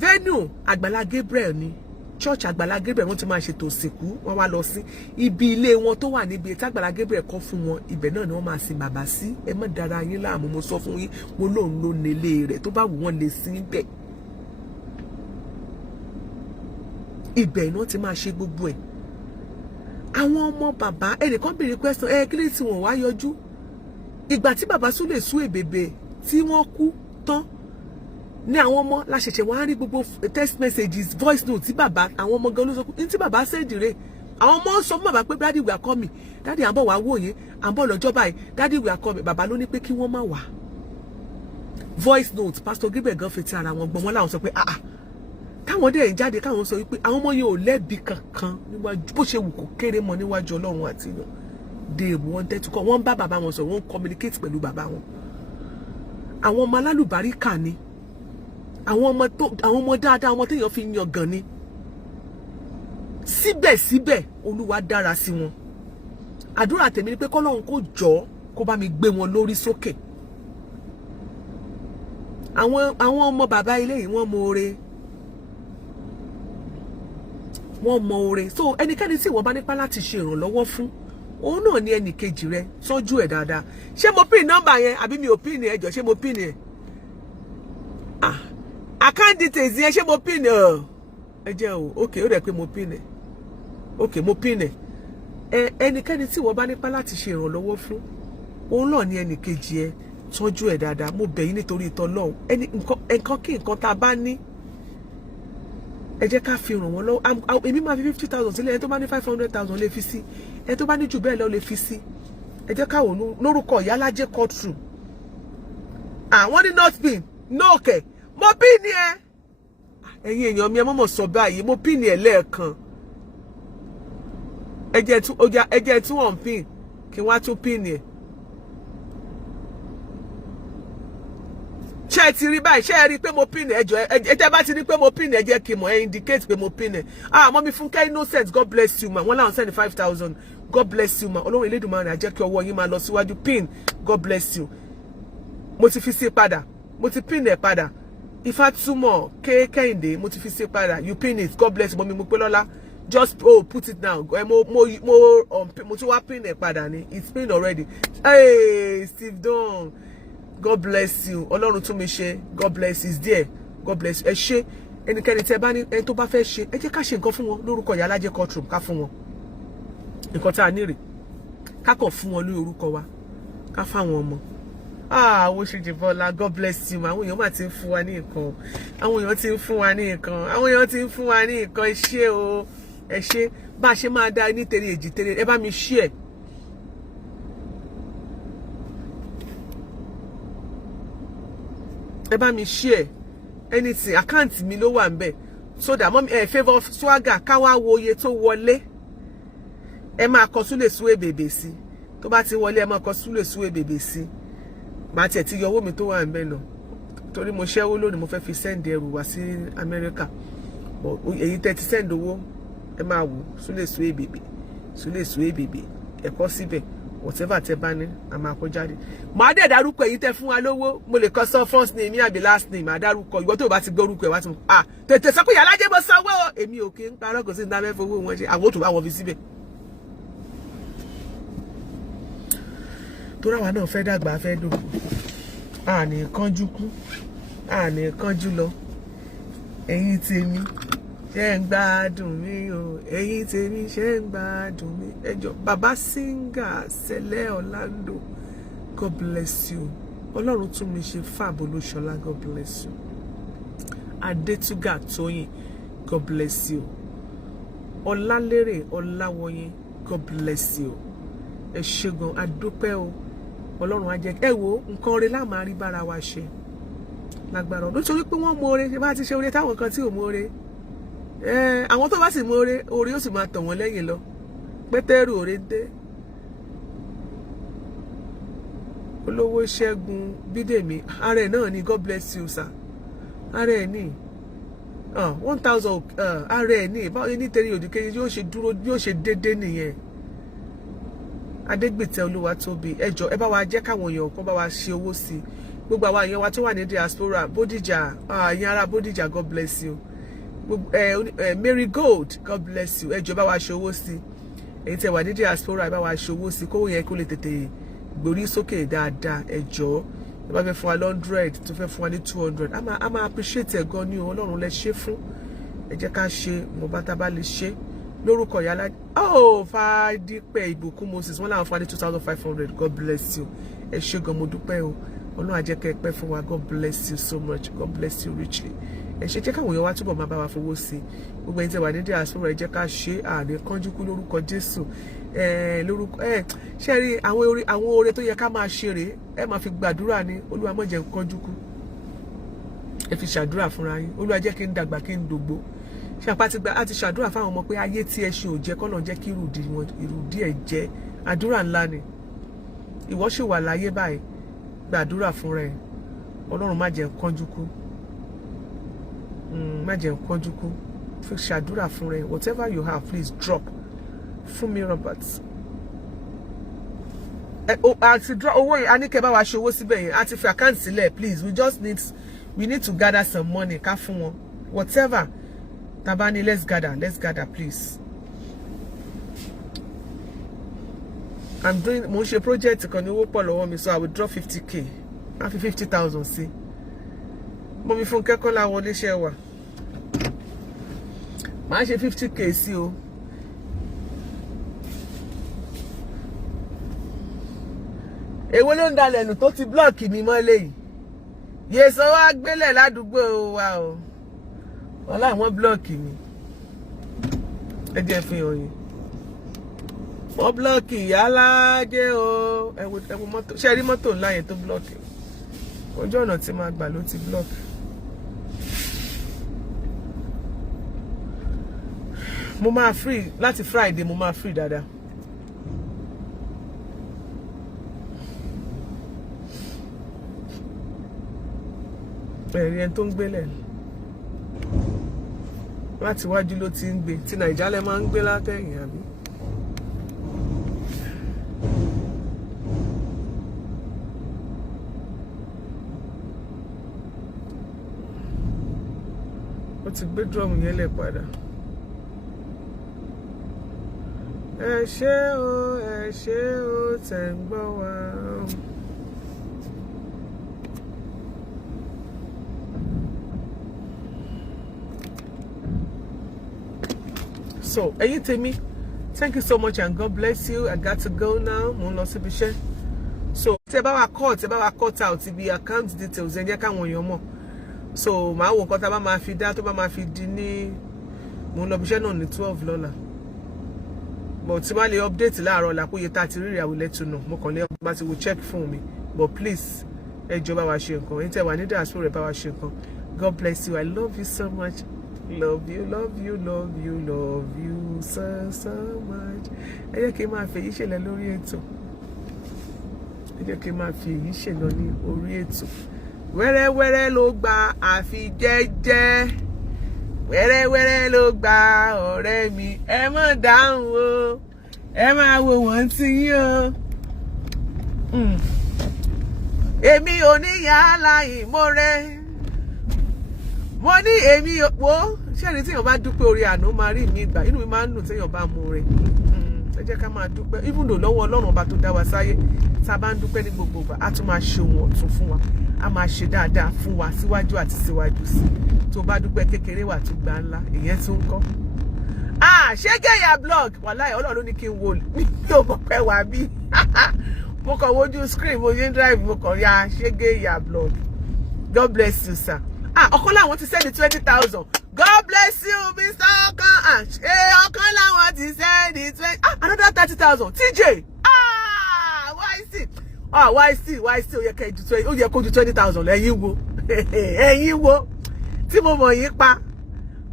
venue Agbala Gabriel ni church Agbala Gabriel wọ́n ti máa ṣètò ìsìnkú wọ́n wá lọ sí ibi ilé wọn tó wà níbi tí Agbala Gabriel kọ́ fún wọn ibẹ̀ náà ni wọ́n máa sin bàbá sí ẹ má dára yín láàmú mo sọ fún yín mo lóun ló nílé rẹ̀ tó bá wù wọ́n lè sin bẹ̀ ibẹ̀ ni wọ́n ti máa ṣe gbogbo ẹ̀ àwọn ọmọ bàbá ẹnìkan béèrè question kí ló tí wọn wá yọjú ìgbà tí bàbá Sule Suebebe tí wọ́n kú tán ní àwọn ọmọ la ṣẹ̀ṣẹ̀ wá rí gbogbo text messages voice note tí bàbá àwọn ọmọ gan ló sọ pé tí bàbá sẹ́ẹ̀dì àwọn ọmọ sọ fún bàbá pé daddy we are coming daddy à ń bọ̀ wá wò yín à ń bọ̀ lọ́jọ́ báyìí daddy we are coming bàbá ló ní pé kí wọ́n má wá voice note pastor Gabriel gan fetí ara wọn gbọ́n wọn láwọn sọ pé káwọn dẹ̀ jáde káwọn sọ wípé àwọn ọmọ yẹn ò lẹ́bi kankan níwájú bó ṣe wù kó kéré mọ́ níwájú Ọlọ́run àti yàn they wanted to come wọ́n bá bàbá wọn sọ wọ́n communicate pẹ̀lú bàbá wọn àwọn ọmọ alálùbáríkà ni àwọn ọmọ dáadáa ọmọ téèyàn fi yan gan ni síbẹ̀síbẹ̀ Olúwa dára sí wọn àdúrà tèmi ni pé k'Ọlọ́run kó jọ̀ọ́ kó bá mi gbé wọn lórí sókè àwọn ọmọ bàbá ilé yìí wọ́n mọ oore so ẹnikẹ́ni tí ìwọ bá nípa láti ṣe ìrànlọ́wọ́ fún òun náà ni ẹnì kejì rẹ tọ́jú ẹ̀ dáadáa ṣé mo pin nọ́mbà yẹn àbí mi ò pin ẹ jọ̀ọ́ ṣé mo pin ẹ account details yẹn ṣé mo pin ẹ jẹ́ o okay ó dẹ̀ pé mo pin ẹ okay mo pin ẹ ẹnikẹ́ni tí ìwọ bá nípa láti ṣe ìrànlọ́wọ́ fún òun náà ni ẹnì kejì ẹ tọ́jú ẹ̀ dáadáa mo bẹ̀ yín nítorí ìtọ́lọ́hún nǹkan kí nǹkan tá a bá ní ẹ jẹ́ ká fi ràn wọ́n lọ́wọ́. Èmi máa fi 50,000 sílẹ̀, ẹ tó bá ní 500,000 lè fi sí, ẹ tó bá ní jù bẹ́ẹ̀ lọ lè fi sí. Ẹ jẹ́ ká wò lórúkọ Ìyálájé courtroom. Wọ́n ní not pin no kẹ̀ mo pin ni ẹ. Ẹ̀yin èèyàn mi ẹ mọ̀mọ̀ sọ báyìí mo pin ni ẹ lẹ́ẹ̀kan. Ẹ jẹ́ tún on pin kí wọ́n á tún pin ni ẹ. Ṣé ẹ ti rí báyìí, ṣé ẹ rí pé mo pin ẹ jọ ẹ tẹ́ bá ti rí pé mo pin ẹ jẹ́ kí n mọ̀ ẹ indicate pé mo pin ẹ. Mọ́mí Fúnkẹ́ Innocent, God bless you ma. Wọ́n láwọn send 5,000. God bless you ma. Ọlọ́run Elédùmarè á jẹ́ kí ọwọ́ yín máa lọ síwájú. Pin, God bless you. Mo ti fi sí padà, mo ti pin ẹ padà. Ifátúmọ̀ Kẹ́hìndé, mo ti fi sí padà. You pin it, God bless you. Mọ́mí Mopélọ́lá, just put it down. Mo tún wá pin ẹ padà ni. It's pinned already. Hey, Steve Don, God bless you. Ọlọ́run tún mi ṣe. God bless is there. God bless you. Ẹ ṣé. Ẹnikẹ́ni tẹ́ bá ní ẹni tó bá fẹ́ ṣe, ẹ jẹ́ ká ṣe nǹkan fún wọn lórúkọ Ìyálájé courtroom, ká fún wọn. Nǹkan tá a ní rè. Ká kàn fún wọn ní orúkọ wa. Ká fáwọn ọmọ. Owó ṣe jìbọlá, God bless you. Àwọn èèyàn máa ti ń fún wa ní nǹkan. Àwọn èèyàn ti ń fún wa ní nǹkan. Àwọn èèyàn ti ń fún wa ní nǹkan. Ẹ ṣé o. Ẹ ṣé. Bá a ṣe máa dá ní tèrè èjì tèrè. Ẹ bá mi share. Ẹ bá mi share anything. Account mi ló wà ńbẹ̀. So that mom favor swagger ká wá wo iye tó wọlé. Ẹ máa kọ Sule Suebebe sí. Tó bá ti wọlé ẹ máa kọ Sule Suebebe sí. Màá tiẹ̀ ti yọ owó mi tó wà ńbẹ̀ náà. Torí mo ṣẹ́wó lónìí mo fẹ́ fi send ẹrù wá sí America. Èyí tẹ́ ti send owó ẹ máa wò Sule Suebebe. Sule Suebebe. Ẹ kọ síbẹ̀. Whatever tẹ́ bá ní a máa kọ jáde. Màá dẹ̀ dárúkọ èyí tẹ́ fún wa lówó. Mo lè kọ sọ first name mi àbí last name. Màá dárúkọ ìwọ tó bá ti gbórúkọ ẹ wá ti mọ̀. Tètè sọ pé Ìyálájé mo sanwó o. Èmi ò kí ń parọ́ kò sí ní dábẹ́ fowó wọn ṣe. Àwọn tó bá wọn fi síbẹ̀. Tóra wa náà fẹ́ dàgbà fẹ́ dòkú. Àní kánjú kú. Àní kánjú lọ. Ẹ̀yin tèmi ṣé ń gbádùn mi o. Ẹ̀yin tèmi ṣé ń gbádùn mi. Ẹ jọ̀ọ́ bàbá singer Sele Orlando, God bless you. Ọlọ́run tún mi ṣe Fábolúṣọlá, God bless you. Adétúgà Tóyìn, God bless you. Ọlálérè Ọláwọyìn, God bless you. Ẹ ṣé gan, adúpẹ́ o. Ọlọ́run á jẹ́ ẹ wo nǹkan rẹ̀ la máa rí bára wa ṣe. Lágbára nítorí pé wọ́n mọ ore ṣe bá ti ṣe ore táwọn kan tí ò mọ ore. Àwọn tó bá sì mọ ore, ore ó sì máa tàn wọ́n lẹ́yìn lọ. Pétérù ore dé. Olówó Ṣẹ́gun Bídèmí, ara ẹ̀ náà ni, God bless you sir. Ara ẹ̀ ní 1,000 ara ẹ̀ ní báwo ní tẹ̀lé òdìkejì yóò ṣe dúró yóò ṣe déédéé nìyẹn. Adégbètè Olúwatóbi, ẹ jọ̀ọ́ ẹ bá wa jẹ́ káwọn èèyàn kan bá wa ṣe owó sí. Gbogbo àwọn èèyàn wa tó wà ní diaspora, Bódìjà, ẹ̀yin ará Bódìjà, God bless you. Mary Gold, God bless you. Ẹ jọ̀ọ́ bá wa ṣe owó sí. Ẹ̀yin tẹ́ wà ní diaspora ẹ bá wa ṣe owó sí kó yẹ kó lè tètè gborí sókè dáadáa. Ẹ jọ̀ọ́ ẹ bá fẹ́ fún wa 100 tó fẹ́ fún wa ní 200. A máa appreciate ẹ gan ni o. Ọlọ́run lẹ ṣe fún. Ẹ jẹ́ ká ṣe mo bá tá bá lè ṣe. Lórúkọ Ìyálájé Fádípẹ̀ Ìbùkún Moses wọ́n láwọn fún wa ní 2,500. God bless you. Ẹ ṣé gan mo dúpẹ́ o. Ọlọ́run á jẹ́ kẹ́ pẹ́ fún wa. God bless you so much. God bless you richly. Ẹ ṣé jẹ́ káwọn èèyàn wa túbọ̀ máa bá wa fowó sí. Gbogbo ẹ̀yin tẹ́ wà ní diaspora ẹ jẹ́ ká ṣe àní kánjú kú lórúkọ Jésù. Lórúkọ ṣé rí àwọn oore tó yẹ ká máa ṣe rèé ẹ máa fi gbàdúrà ní Olúwa má jẹ́ n kánjú kú. Ẹ fi ṣàdúrà fúnra yín. Olúwa jẹ́ kí n dàgbà kí n dògbó. Ṣé apá ti gba àti ṣàdúrà fáwọn ọmọ pé ayé tí ẹ ṣe ò jẹ́ kọ́nà jẹ́ kí ìrùdí ẹ̀ jẹ́ àdúrà ńlá ni. Ìwọ ṣì wà láyé báyìí gbàdúrà fúnra ẹ. Ọlọ́run má jẹ́ n kánjú kú. Má jẹ́ n kánjú kú. Fi ṣàdúrà fúnra ẹ. Whatever you have, please drop. Fún mi Robert. Àti drop owó yẹn a ní kẹ́ bá wa ṣe owó síbẹ̀ yẹn. A ti fi àkáǹtì sílẹ̀ please. We need to gather some money ká fún wọn. Whatever. Tabani, let's gather, please. I'm doing mo ṣe project kan ní owó pọ̀ lọ́wọ́ mi, so I will drop 50k. I fi 50,000 sí. Mo mi fún kẹ́kọ̀ọ́ láwọn oníṣẹ́ wa. Màá ṣe 50k sí o. Èwo ló ń dalẹ̀ nù tó ti block mi mọ́lẹ̀ yìí. Yèsò wa gbélẹ̀ ládùúgbò wa o. Wàhálà wọ́n block mi. Ẹ jẹ́ fi hàn yín. Wọ́n block yálà jẹ́ o. Ẹ wo mọ́tò. Ṣé rí mọ́tò ńlá yẹn tó block? Ojú ọ̀nà tí máa gbà ló ti block. Mo máa free láti Friday, mo máa free dáadáa. Ẹ̀rí ẹni tó ń gbélẹ̀ láti wájú ló ti ń gbé, tí Nàìjíríà lẹ máa ń gbé látẹ̀yìn àbí. Ó ti gbé drum yẹn lẹ̀ padà. Ẹ ṣé o tẹ̀ ń gbọ́ wa. So, ẹ̀yin tèmi, thank you so much and God bless you. I got to go now. Mo ń lọ síbi iṣẹ́. So, tẹ́ bá wa cut out ibi account details ẹ jẹ́ káwọn èèyàn mọ̀. So, màá wo nǹkan tá bá máa fi dá tó bá máa fi di ní mo ń lọ bí iṣẹ́ náà ní 12 lọ́la. But tí wọ́n lè update láàárọ̀ làpòye tá a ti rírì I will let you know. Mo kàn lè bá ti wo check fún mi. But please, ẹ jọ̀ọ́ bá wa ṣe nǹkan. Ẹ̀yin tẹ́ wà ní diaspora bá wa ṣe nǹkan. God bless you. I love you so much. Love you so much. Ẹ jẹ́ kí n máa fi èyí ṣẹlẹ̀ lórí ètò. Ẹ jẹ́ kí n máa fi èyí ṣẹlẹ̀ ní orí ètò. Wẹ́rẹ́wẹ́rẹ́ ló gba àfi jẹ́jẹ́. Wẹ́rẹ́wẹ́rẹ́ ló gba ọ̀rẹ́ mi. Ẹ má dáhùn o. Ẹ máa wo wọ́n tí yín o. Èmi ò ní yàrá ìmọ̀rẹ́. Mo ní èmi wo ṣẹ́ni tí èèyàn bá dúpẹ́ orí àná máa rí mi gbà. Inú mi máa ń dùn tí èèyàn bá mú rẹ̀. Ẹ jẹ́ ká máa dúpẹ́. Even though lọ́wọ́ Ọlọ́run ọba tó dá wa sáyé, tá a bá ń dúpẹ́ ní gbogbo ìgbà, á tún máa ṣe ohun ọ̀tun fún wa. A máa ṣe dáadáa fún wa síwájú àti síwájú sí. Tó bá dúpẹ́ kékeré wà tó gbà ńlá, ìyẹn tún kọ́. Ṣé gẹ̀yà blog wàláhì Ọlọ́run ló ní kí n wo mi ò mọ̀ pé wà bí. Mo kàn wojú screen mo yín drive mo kàn ya ṣé gẹ̀yà blog. God bless you sir. Ọkàn làwọn ti send 20,000. God bless you Mr. Ọkàn. Ọkàn làwọn ti send 20. Another 30,000. TJ. YC ó yẹ kẹ́ ju 20. Ó yẹ kó ju 20,000 ẹ̀yin wo. Ẹ̀yin wo. Tí mo mọ̀ yín pa.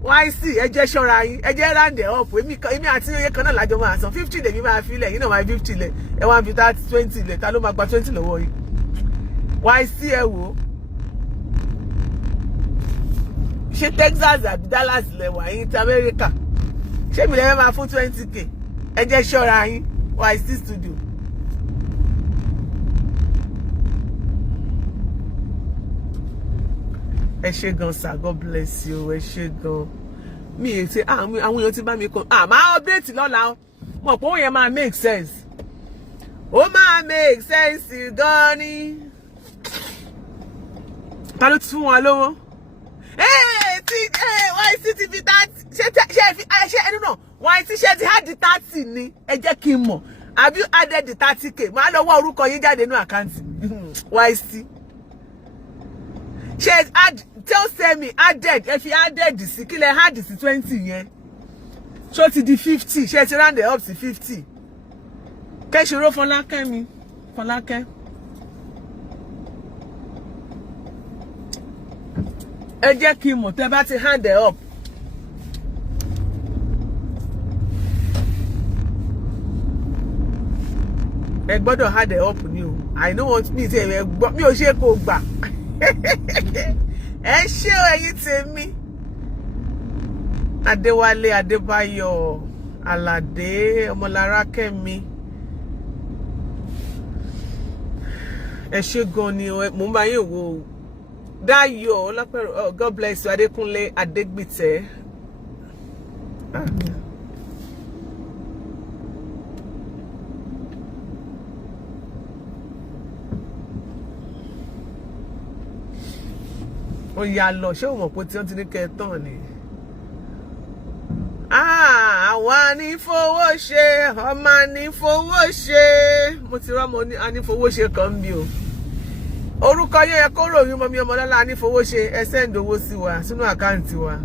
YC ẹ jẹ́ ṣọ́ra yín. Ẹ jẹ́ round up. Èmi àti oye kan náà lájọ máa san 50 lèmi máa fi lẹ̀. Yín náà máa 50 lẹ̀. Ẹ wá fi 20 lẹ̀. Ta ló máa gba 20 lọ́wọ́ yín? YC ẹ wò. Ṣé Texas àbí Dallas lẹwà yín ti America? Ṣé mi lè máa fún 20k? Ẹ jẹ́ ṣọ́ra yín. YC studio. Ẹ ṣé gan sir, God bless you. Ẹ ṣé gan. Mi ò ṣe àwọn èèyàn ti bá mi kan. Máa update lọ́la. Mo pé ó yẹn máa make sense. Ó máa make sense gan ni. Ta ló ti fún wọn lówó? YC ti fi 30 ṣe ẹnu náà YC ṣe ti had 30 ni ẹ jẹ́ kí n mọ̀ have you added the 30k máa lọ wá orúkọ yín jáde nínú àkáǹtì YC ṣe add tell say me added ẹ fi added sí kí lẹ add sí 20 yẹn ṣó ti di 50 ṣe ti round up sí 50 kẹ́ṣòro Fọlákẹ́ mi Fọlákẹ́. Ẹ jẹ́ kí n mọ̀ tẹ́ bá ti hand it up. Ẹ gbọ́dọ̀ hand it up ni o. I don't want me say ẹ gbọ́ mi ò ṣe kó gbà. Ẹ ṣé o ẹ̀yin tèmi. Adéwálé Adébáyọ̀ Aládé Ọmọlára Kẹ́mi. Ẹ ṣé gan ni mo ń bá yín wò ó. Dayo Lápẹ̀rọ̀, God bless you. Adékúnlé Adégbìtẹ́. Ó yá lọ, ṣé o mọ̀ pé tí wọ́n ti ní kẹ́ tán ni? Àwa ní fowó ṣe, ọmọ ní fowó ṣe. Mo ti rọ́mọ ní anífowó ṣe kan bí o. Orúkọ yẹn kó ròyìn mọ́ mi Ọmọlọ́lá anífowó ṣe ẹ send owó sí wa sínú àkáǹtì wa.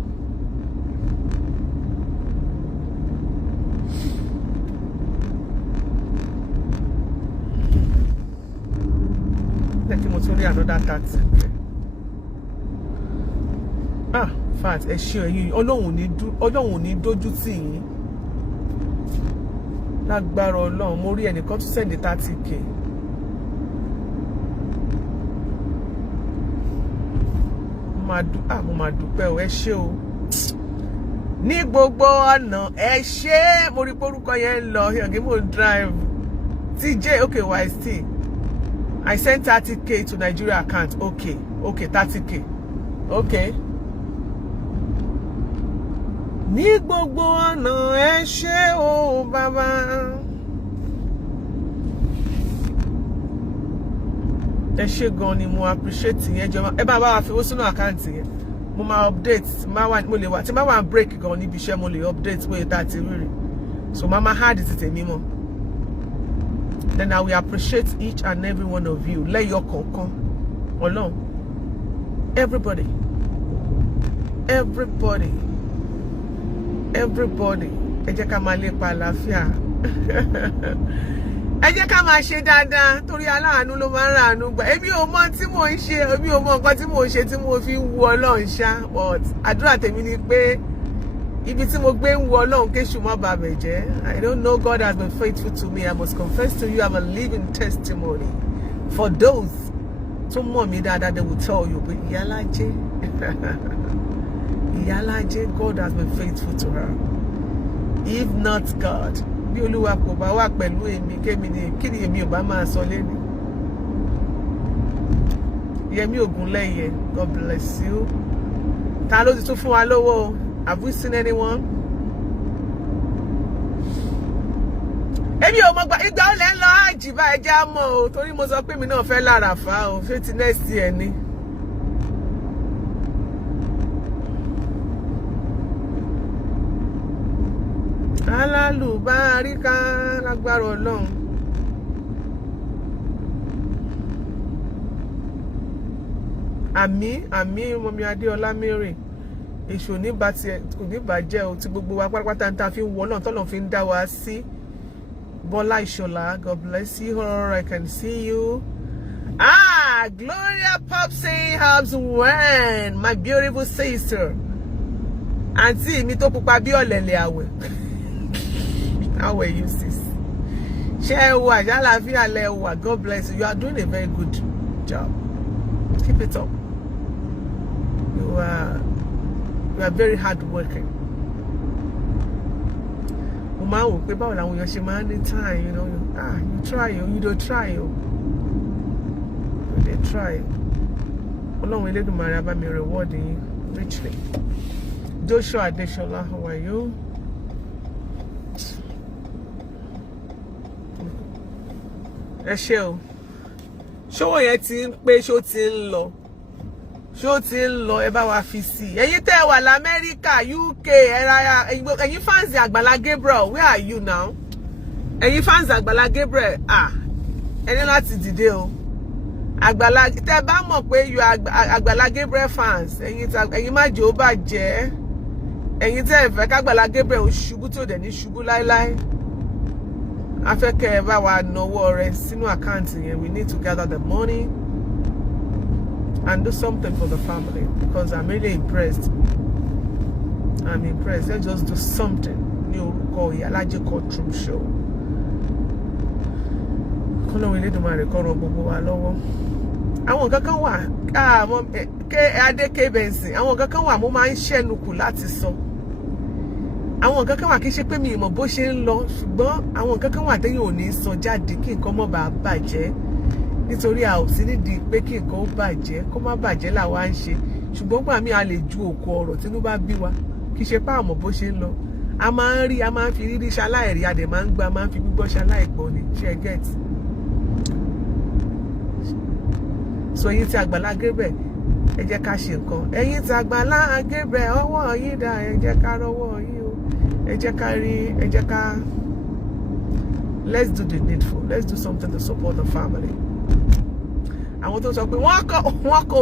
kí mo tún rí another 30k. Fat ẹ ṣé ẹ̀yin Ọlọ́run ò ní dójú tì yín lágbára Ọlọ́run. Mo rí ẹnìkan tún send 30k. Mo máa dúpẹ́ o, ẹ ṣé o ní gbogbo ọ̀nà, ẹ ṣé. Mo rí porúkọ yẹn ń lọ yọ̀gí mo drive TJ. Okay, why still I sent 30k to Nigeria account. Okay 30k. Okay. Ní gbogbo ọ̀nà ẹ ṣé o bàbá. Ẹ ṣé gan ni, mo appreciate yẹn jọ̀ọ́. Ẹ bá wa fi owó sínú account yẹn. Mo máa update, mo lè wá tí máa wá break gan níbi iṣẹ́, mo lè update bóyá tá ti rí. So mama hard ti tèmi mọ́. Then I will appreciate each and every one of you. Lẹ́yọ̀ kọ̀ọ̀kan. Ọlọ́run. Everybody. Ẹ jẹ́ ká máa lépa àlàáfíà. Ẹ jẹ́ ká máa ṣe dáadáa torí aláàánú ló máa ń ràánú gbà. Èmi ò mọ tí mò ń ṣe, èmi ò mọ nǹkan tí mò ń ṣe tí mo fi ń wu Ọlọ́run ṣá. But àdúrà tèmi ni pé ibi tí mo gbé ń wu Ọlọ́run kéṣù má bà bẹ̀ jẹ́. I don't know, God has been faithful to me. I must confess to you, I'm a living testimony. For those tó mọ̀ mí dáadáa, they will tell you pé Ìyálájé. Ìyálájé, God has been faithful to her. If not God, bí Olúwa kò bá wà pẹ̀lú èmi, kémi ni kí ni èmi ò bá máa sọ lẹ́nu. Yẹmí Ògúnlẹ́yẹ, God bless you. Ta ló ti tún fún wa lówó? Have we seen anyone? Èmi ò mọ̀ gbà ìgbà ó lẹ́ ń lọ àjì bá ẹja mọ́ o, torí mo sọ pé mi náà fẹ́ lára fà o, ṣé ti next year ni. Alálùbáríkà lágbára Ọlọ́run. Àmín mọ́mí Adéọlá Mary. Èṣù ní bá tiẹ̀ kò ní bàjẹ́ o, tí gbogbo wa pátápátá ń ta fi ń wọ Ọlọ́run tọ́lọ́run fi ń dá wa sí. Bọ́lá Ìṣọ̀lá, God bless you. I can see you. Gloria Popsy Hubs when my beautiful sister. Àǹtí mi tó pupa bí ọ̀lẹ̀lẹ̀ àwẹ̀. How were you, sis? Shewa, God bless you. You are doing a very good job. Keep it up. You are very hardworking. Time, you know. You try, you don't try. They try. Along with little Mariaba me rewarding you richly. Joshua Adeshola, how are you? Ẹ ṣé o. Ṣówó yẹn ti ń pé, ṣó ti ń lọ, ẹ bá wa fi sí. Ẹ̀yin tẹ́ wà l'Amẹ́ríkà, UK, ẹ̀yin fans Agbala Gabriel, where are you now? Ẹ̀yin fans Agbala Gabriel, ẹ ní láti dìde o. Agbala, tẹ́ bá mọ̀ pé you Agbala Gabriel fans, ẹ̀yin má jẹ́ ó bàjẹ́. Ẹ̀yin tẹ́ ẹ fẹ́ k'Agbala Gabriel ṣubú tó dẹ̀ ní ṣubú láíláí. Afẹ́kẹ́ bá wa náwó rẹ̀ sínú àkáǹtì yẹn. We need to gather the money and do something for the family because I'm really impressed. I'm impressed. Let's just do something. Ní orúkọ Ìyálájé courtroom show. Kọ́lọ́run Elédùmarè kó ràn gbogbo wa lọ́wọ́. Àwọn nǹkan kan wà, Adé Benson, àwọn nǹkan kan wà mo máa ń ṣẹ́nukù láti sọ. Àwọn nǹkan kan wà kì í ṣe pé mi ìmọ̀ bó ṣe ń lọ, ṣùgbọ́n àwọn nǹkan kan wà téèyàn ò ní sọ jáde kí nǹkan má bàa bàjẹ́. Nítorí a ò sí nídìí pé kí nǹkan ó bàjẹ́, kó má bàjẹ́ làwa ń ṣe. Ṣùgbọ́n gbà mí a lè ju òkú ọ̀rọ̀ tínú bá bí wa. Kì í ṣe pé àmọ̀ bó ṣe ń lọ. A máa ń fi rírí ṣaláìrí, a dẹ̀ máa ń gbà, máa ń fi gbígbọ́ ṣaláìgbọ́ ni. Ṣé ẹ get? So ẹ̀yin tí Agbala Gabriel, ẹ jẹ́ ká ṣe nǹkan. Ẹ̀yin tí Agbala Gabriel, ọwọ́ yín dà, ẹ jẹ́ ká rọ́wọ́ yín o. Let's do the needful. Let's do something to support the family. Àwọn tó sọ pé wọ́n kọ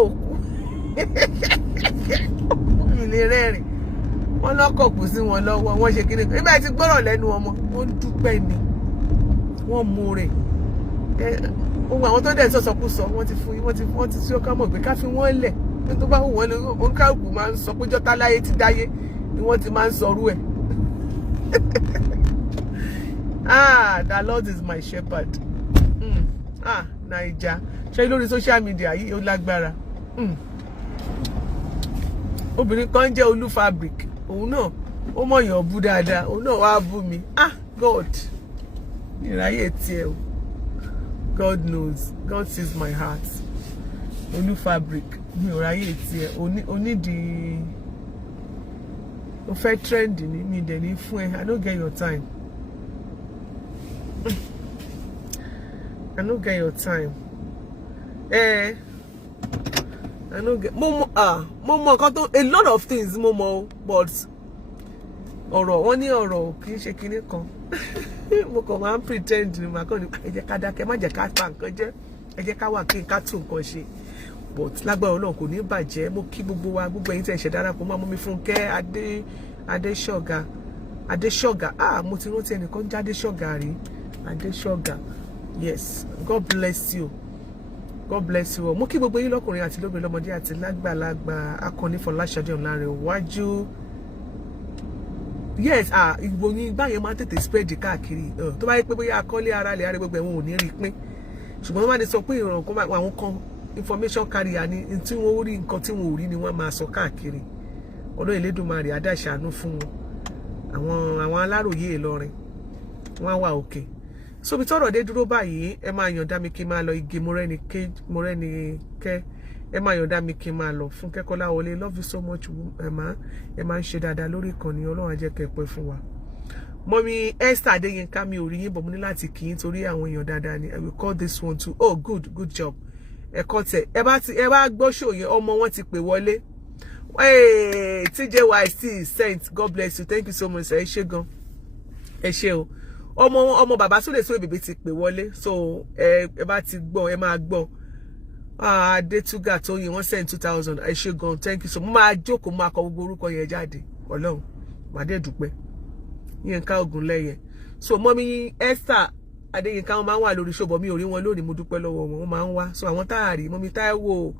òkú. Ilé rẹ́rìn. Wọ́n lọ́kọ̀ kù sí wọn lọ́wọ́. Wọ́n ṣe kíni. Nígbà tí gbọ́rọ̀ lẹ́nu ọmọ, wọ́n dúpẹ́ ni. Wọ́n múre. ohun àwọn tó dẹ̀ sọ̀sọ̀kúsọ wọ́n ti sí ọkọ̀ mọ̀ pé ká fi wọ́n lẹ̀ tó bá wù wọ́n lé wọn káàkùn máa ń sọ pé jọ́tá láyé ti dáyé ni wọ́n ti máa ń sọrú ẹ̀. The Lord is my shepherd. Naija ṣe lórí social media yìí ó lágbára. Obìnrin kan jẹ́ Olú Fabric òun náà ó mọ̀yàn bú dáadáa òun náà wá bú mi. God ìráyè tiẹ̀ o. God knows. God sees my heart. Olú Fabric mi ò ráyè tiẹ̀ onídìí o fẹ́ trend ni mi dẹ̀ ní fún ẹ. I don't get your time. I don't get your time. I don't get mo nǹkan tó a lot of things mo mọ̀ but ọ̀rọ̀ wọ́n ní ọ̀rọ̀ kì í ṣe kinní kan. Mo kàn máa ń pretend ni màá kàn ní ẹ jẹ́ ká dákẹ́ má jẹ́ ká pa nǹkan jẹ́ ẹ jẹ́ ká wà kí n ká tún nǹkan ṣe but lágbára Ọlọ́run kò ní bàjẹ́. Mo kí gbogbo wa gbogbo ẹ̀yin tẹ́ ṣe darapọ̀ mọ́ mi Fúnkẹ́ Adéṣọ̀gà mo ti rántí ẹnìkan jáde ṣọ̀gà rí Adéṣọ̀gà. Yes, God bless you. God bless you all. Mo kí gbogbo yín lọ́kùnrin àti lóbìnrin lọ́mọdé àti lágbàlagbà Akànní Fọláṣadé Ọlárẹ̀wájú. Yes, ìròyìn báyẹn máa tètè spread káàkiri. Tó bá yẹ pé bóyá akọ́lé ara lè arẹ gbogbo ẹ̀wọ̀n ò ní rí pín. Ṣùgbọ́n wọ́n máa ní sọ pé ìrànwọ́ kan àwọn kan information carrier ni tí wọ́n rí nǹkan tí wọ́n ò rí ni wọ́n máa sọ káàkiri. Ọlọ́run Elédùmarè á dá ìṣàánú fún wọn. Àwọn Aláròyé Ìlọrin wọ́n wà òkè. So bí tọ́rọ̀ dé dúró báyìí ẹ máa yọ̀ǹda mi kí n máa lọ Ige Mọ́rẹ́nikẹ́ ẹ máa yọ̀ǹda mi kí n máa lọ Fúnkẹ́ Kọ́láwọlé. Love you so much ẹ máa ń ṣe dáadáa lórí ìkànnì Ọlọ́run á jẹ́ kẹ́ pẹ́ fún wa. Mọ́mí Esther Adéyínká mi ò rí yín bọ̀ mo ní láti kí yín torí àwọn èèyàn dáadáa ni. I will call this one too. Oh good job. Ẹ̀kọ́ tẹ̀ ẹ bá gbọ́ show yẹn ọmọ wọn ti pè wọlé. TJYC sent. God bless you. Thank you so much. Ẹ ṣé gan. Ẹ ṣé o. Ọmọ bàbá Sule Suebebe ti pè wọlé so ẹ bá ti gbọ́ ẹ máa gbọ́. Adétúgà Tóyìn wọ́n send 2000. Ẹ ṣé gan. Thank you so much. Mo máa jókòó máa kọ gbogbo orúkọ yẹn jáde. Ọlọ́run màá dé dúpẹ́. Yínká Ògúnlẹ́yẹ. So mọ́mí Esther Adéyínká wọn máa ń wà lórí ṣọ́bọ̀ mi ò rí wọn lónìí mo dúpẹ́ lọ́wọ́ wọn wọ́n máa ń wá. So àwọn táàrí mọ́mí Táíwò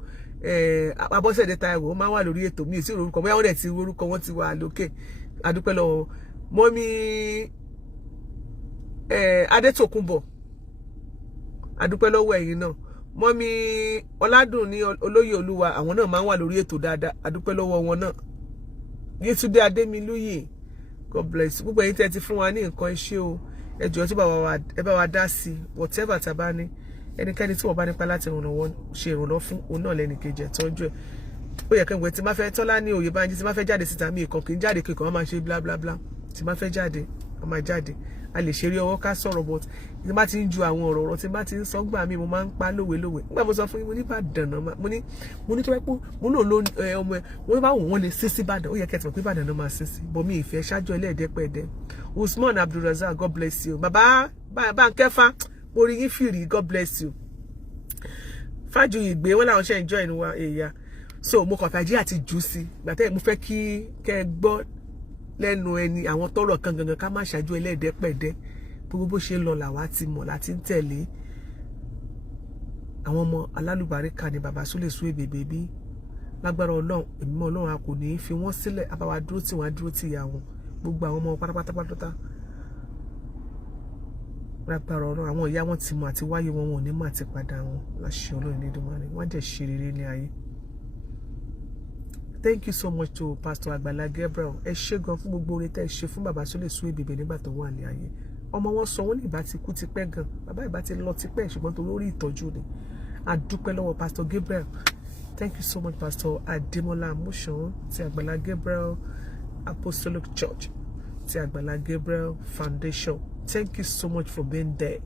Abọ́sẹ̀dé Táíwò wọ́n máa ń wà lórí ètò mi ò sí orúkọ bóyá wọ́n dẹ̀ ti orúkọ wọn ti wà lókè. Adúpẹ́ lọ́wọ́ mọ́mí Adétòkunbọ̀ adúpẹ́ lọ́wọ́ ẹ̀yin náà. Mọ́mí Ọládùn ní Olóyè Olúwa àwọn náà máa ń wà lórí ètò dáadáa adúpẹ́ lọ́wọ́ wọn náà. Yétúndé Adémilúyè God bless gbogbo ẹ̀yin tẹ́ ti fún wa ní nǹkan iṣẹ́ o ẹ jọ̀ọ́ tí ẹ bá wa dá sí whatever tá bá ní ẹnikẹ́ni tí wọ́n bá nípa láti ṣe ìrànlọ́ fún òun náà lẹ́nìkejì ẹ̀ tọ́jú ẹ̀. Ó yẹ kẹ́ńgbẹ́ tí máa fẹ́ Tọ́lá ní Oyèbánjí tí máa fẹ́ jáde síta mi ìkàn kì í jáde kíkan wọ́n máa ṣe bla bla bla tí máa fẹ́ jáde wọ́n máa jáde a lè ṣeré ọwọ́ ká sọ̀rọ̀ but tí bá ti ń ju àwọn ọ̀rọ̀ tí bá ti ń sọ gbà mí mo máa ń pa lówe nígbà mo sọ fún yín mo ní Ìbàdàn náà mo ní tó bá pọ̀ mo náà ló ọmọ ẹ mo bá wọ́n lè sí Ìbàdàn ó yẹ kẹ́tì mọ̀ pé Ìbàdàn náà máa sí bọ́ mi ìfẹ́ ṣáájú ẹlẹ́ẹ̀dẹ́pẹ̀ẹ́dẹ́ Usman Abdulrazak God bless you bàbá Bánkẹ́fà mo rí yín fìrí God bless you Fájú Ìgbé wọn làwọn ṣe enjoy inú wa èèyàn so mo kàn fàájì àti jù sí gbàtẹ́ mo fẹ́ kí kẹ́ gbọ́ lẹ́nu ẹni àwọn tọ́rọ̀ kan gangan ká má ṣáájú ẹlẹ́ẹ̀dẹ́pẹ̀ẹ́dẹ́ gbogbo bó ṣe ń lọ làwa ti mọ̀ láti ń tẹ̀lé àwọn ọmọ alálùbáríkà ní bàbá Sule Suebebe bí lágbára Ọlọ́run èmi mọ́ Ọlọ́run a kò ní í fi wọ́n sílẹ̀ àbáwá dúró tí wọ́n á dúró tì ìyá wọn gbogbo àwọn ọmọ pátápátá lágbára Ọlọ́run àwọn ìyá wọn ti mọ̀ àti wáyé wọn wọn ò ní mọ̀ àti padà wọn láṣẹ Ọlọ́run Elédùmarè wọ́n jẹ́ ṣe rere ní ayé. Thank you so much to Pastor Agbala Gabriel. Ẹ ṣé gan fún gbogbo oore tẹ́ ẹ ṣe fún bàbá Sule Suebebe nígbà tó wà ní ayé. Ọmọ wọn sọ wọ́n ní ìbá ti kú ti pẹ́ gan. Bàbá ìbá ti lọ ti pẹ́ ṣùgbọ́n tó lórí ìtọ́jú ni. A dúpẹ́ lọ́wọ́ Pastor Gabriel. Thank you so much Pastor Ademola Amushan ti Agbala Gabriel Apostolic Church ti Agbala Gabriel Foundation. Thank you so much for being there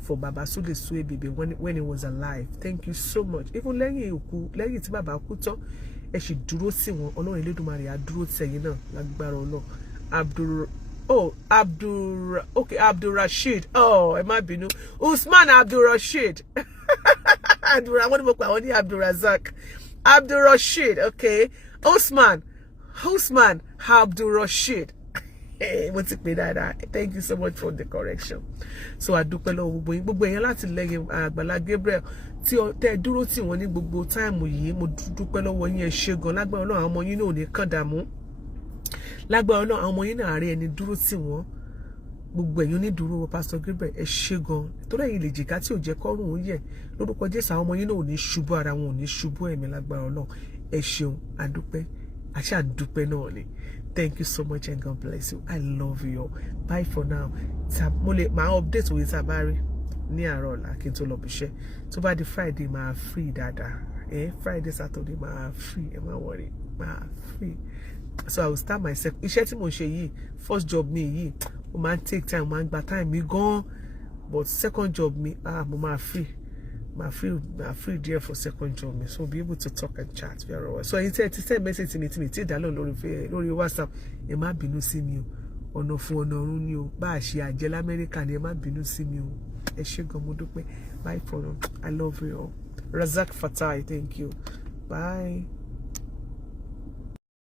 for Baba Sule Suebebe when he was alive. Thank you so much. Even lẹ́yìn tí bàbá kú tán ẹ sì dúró sí wọn Ọlọ́run Elédùmarè á dúró tẹ̀yin náà lágbára Ọlọ́run. Abdulrasheed ẹ má bínú Usman Abdulrasheed àwọn ni mo pa àwọn ní Abdulrazak Abdulrasheed okay Usman Abdulrasheed mo ti pè dáadáa. Thank you so much for the correction. So adúpẹ́ lọ́wọ́ gbogbo èèyàn láti lẹ́yìn Agbala Gabriel tí tẹ́ dúró tì wọ́n ní gbogbo táìmù yìí. Mo dúpẹ́ lọ́wọ́ yín, ẹ ṣé gan. Lágbára Ọlọ́run àwọn ọmọ yín náà ò ní kàn dààmú. Lágbára Ọlọ́run àwọn ọmọ yín náà àárẹ̀ ẹni dúró tì wọ́n. Gbogbo ẹ̀yin onídùúró Pastor Gabriel ẹ ṣé gan. Torí ẹ̀yin lè jìká tí ò jẹ́ kọ́rùn ún yẹ̀. Lórúkọ Jésù àwọn ọmọ yín náà ò ní ṣubú ara wọn, ò ní ṣubú ẹ̀mí lágbára Ọlọ́run. Ẹ ṣeun, adúpẹ́. Àṣà àdúpẹ́ náà ni. Thank you so much and God bless you. I love you. Bye for now. My update with Sabari ní àárọ̀ ọ̀la kí n tó lọ bíṣẹ́. Tó bá di Friday máa free dáadáa. Friday, Saturday máa free. Ẹ má worry. Máa free. So I will start my second. Iṣẹ́ tí mo ṣe yìí, first job mi yìí, mo máa take time, mo máa gba time mi gan. But second job mi, mo máa free. My free there for second job me, so we'll be able to talk and chat very well. So you send message to me lórí WhatsApp. Ẹ má bínú sí mi o. Ọ̀nà fún ọ̀nà ọ̀run ni o. Bá a ṣe àjẹ́ l'Amẹ́ríkà ni ẹ má bínú sí mi o. Ẹ ṣé gan, mo dúpẹ́. Bye for now. I love you all. Razak Fatai, thank you. Bye.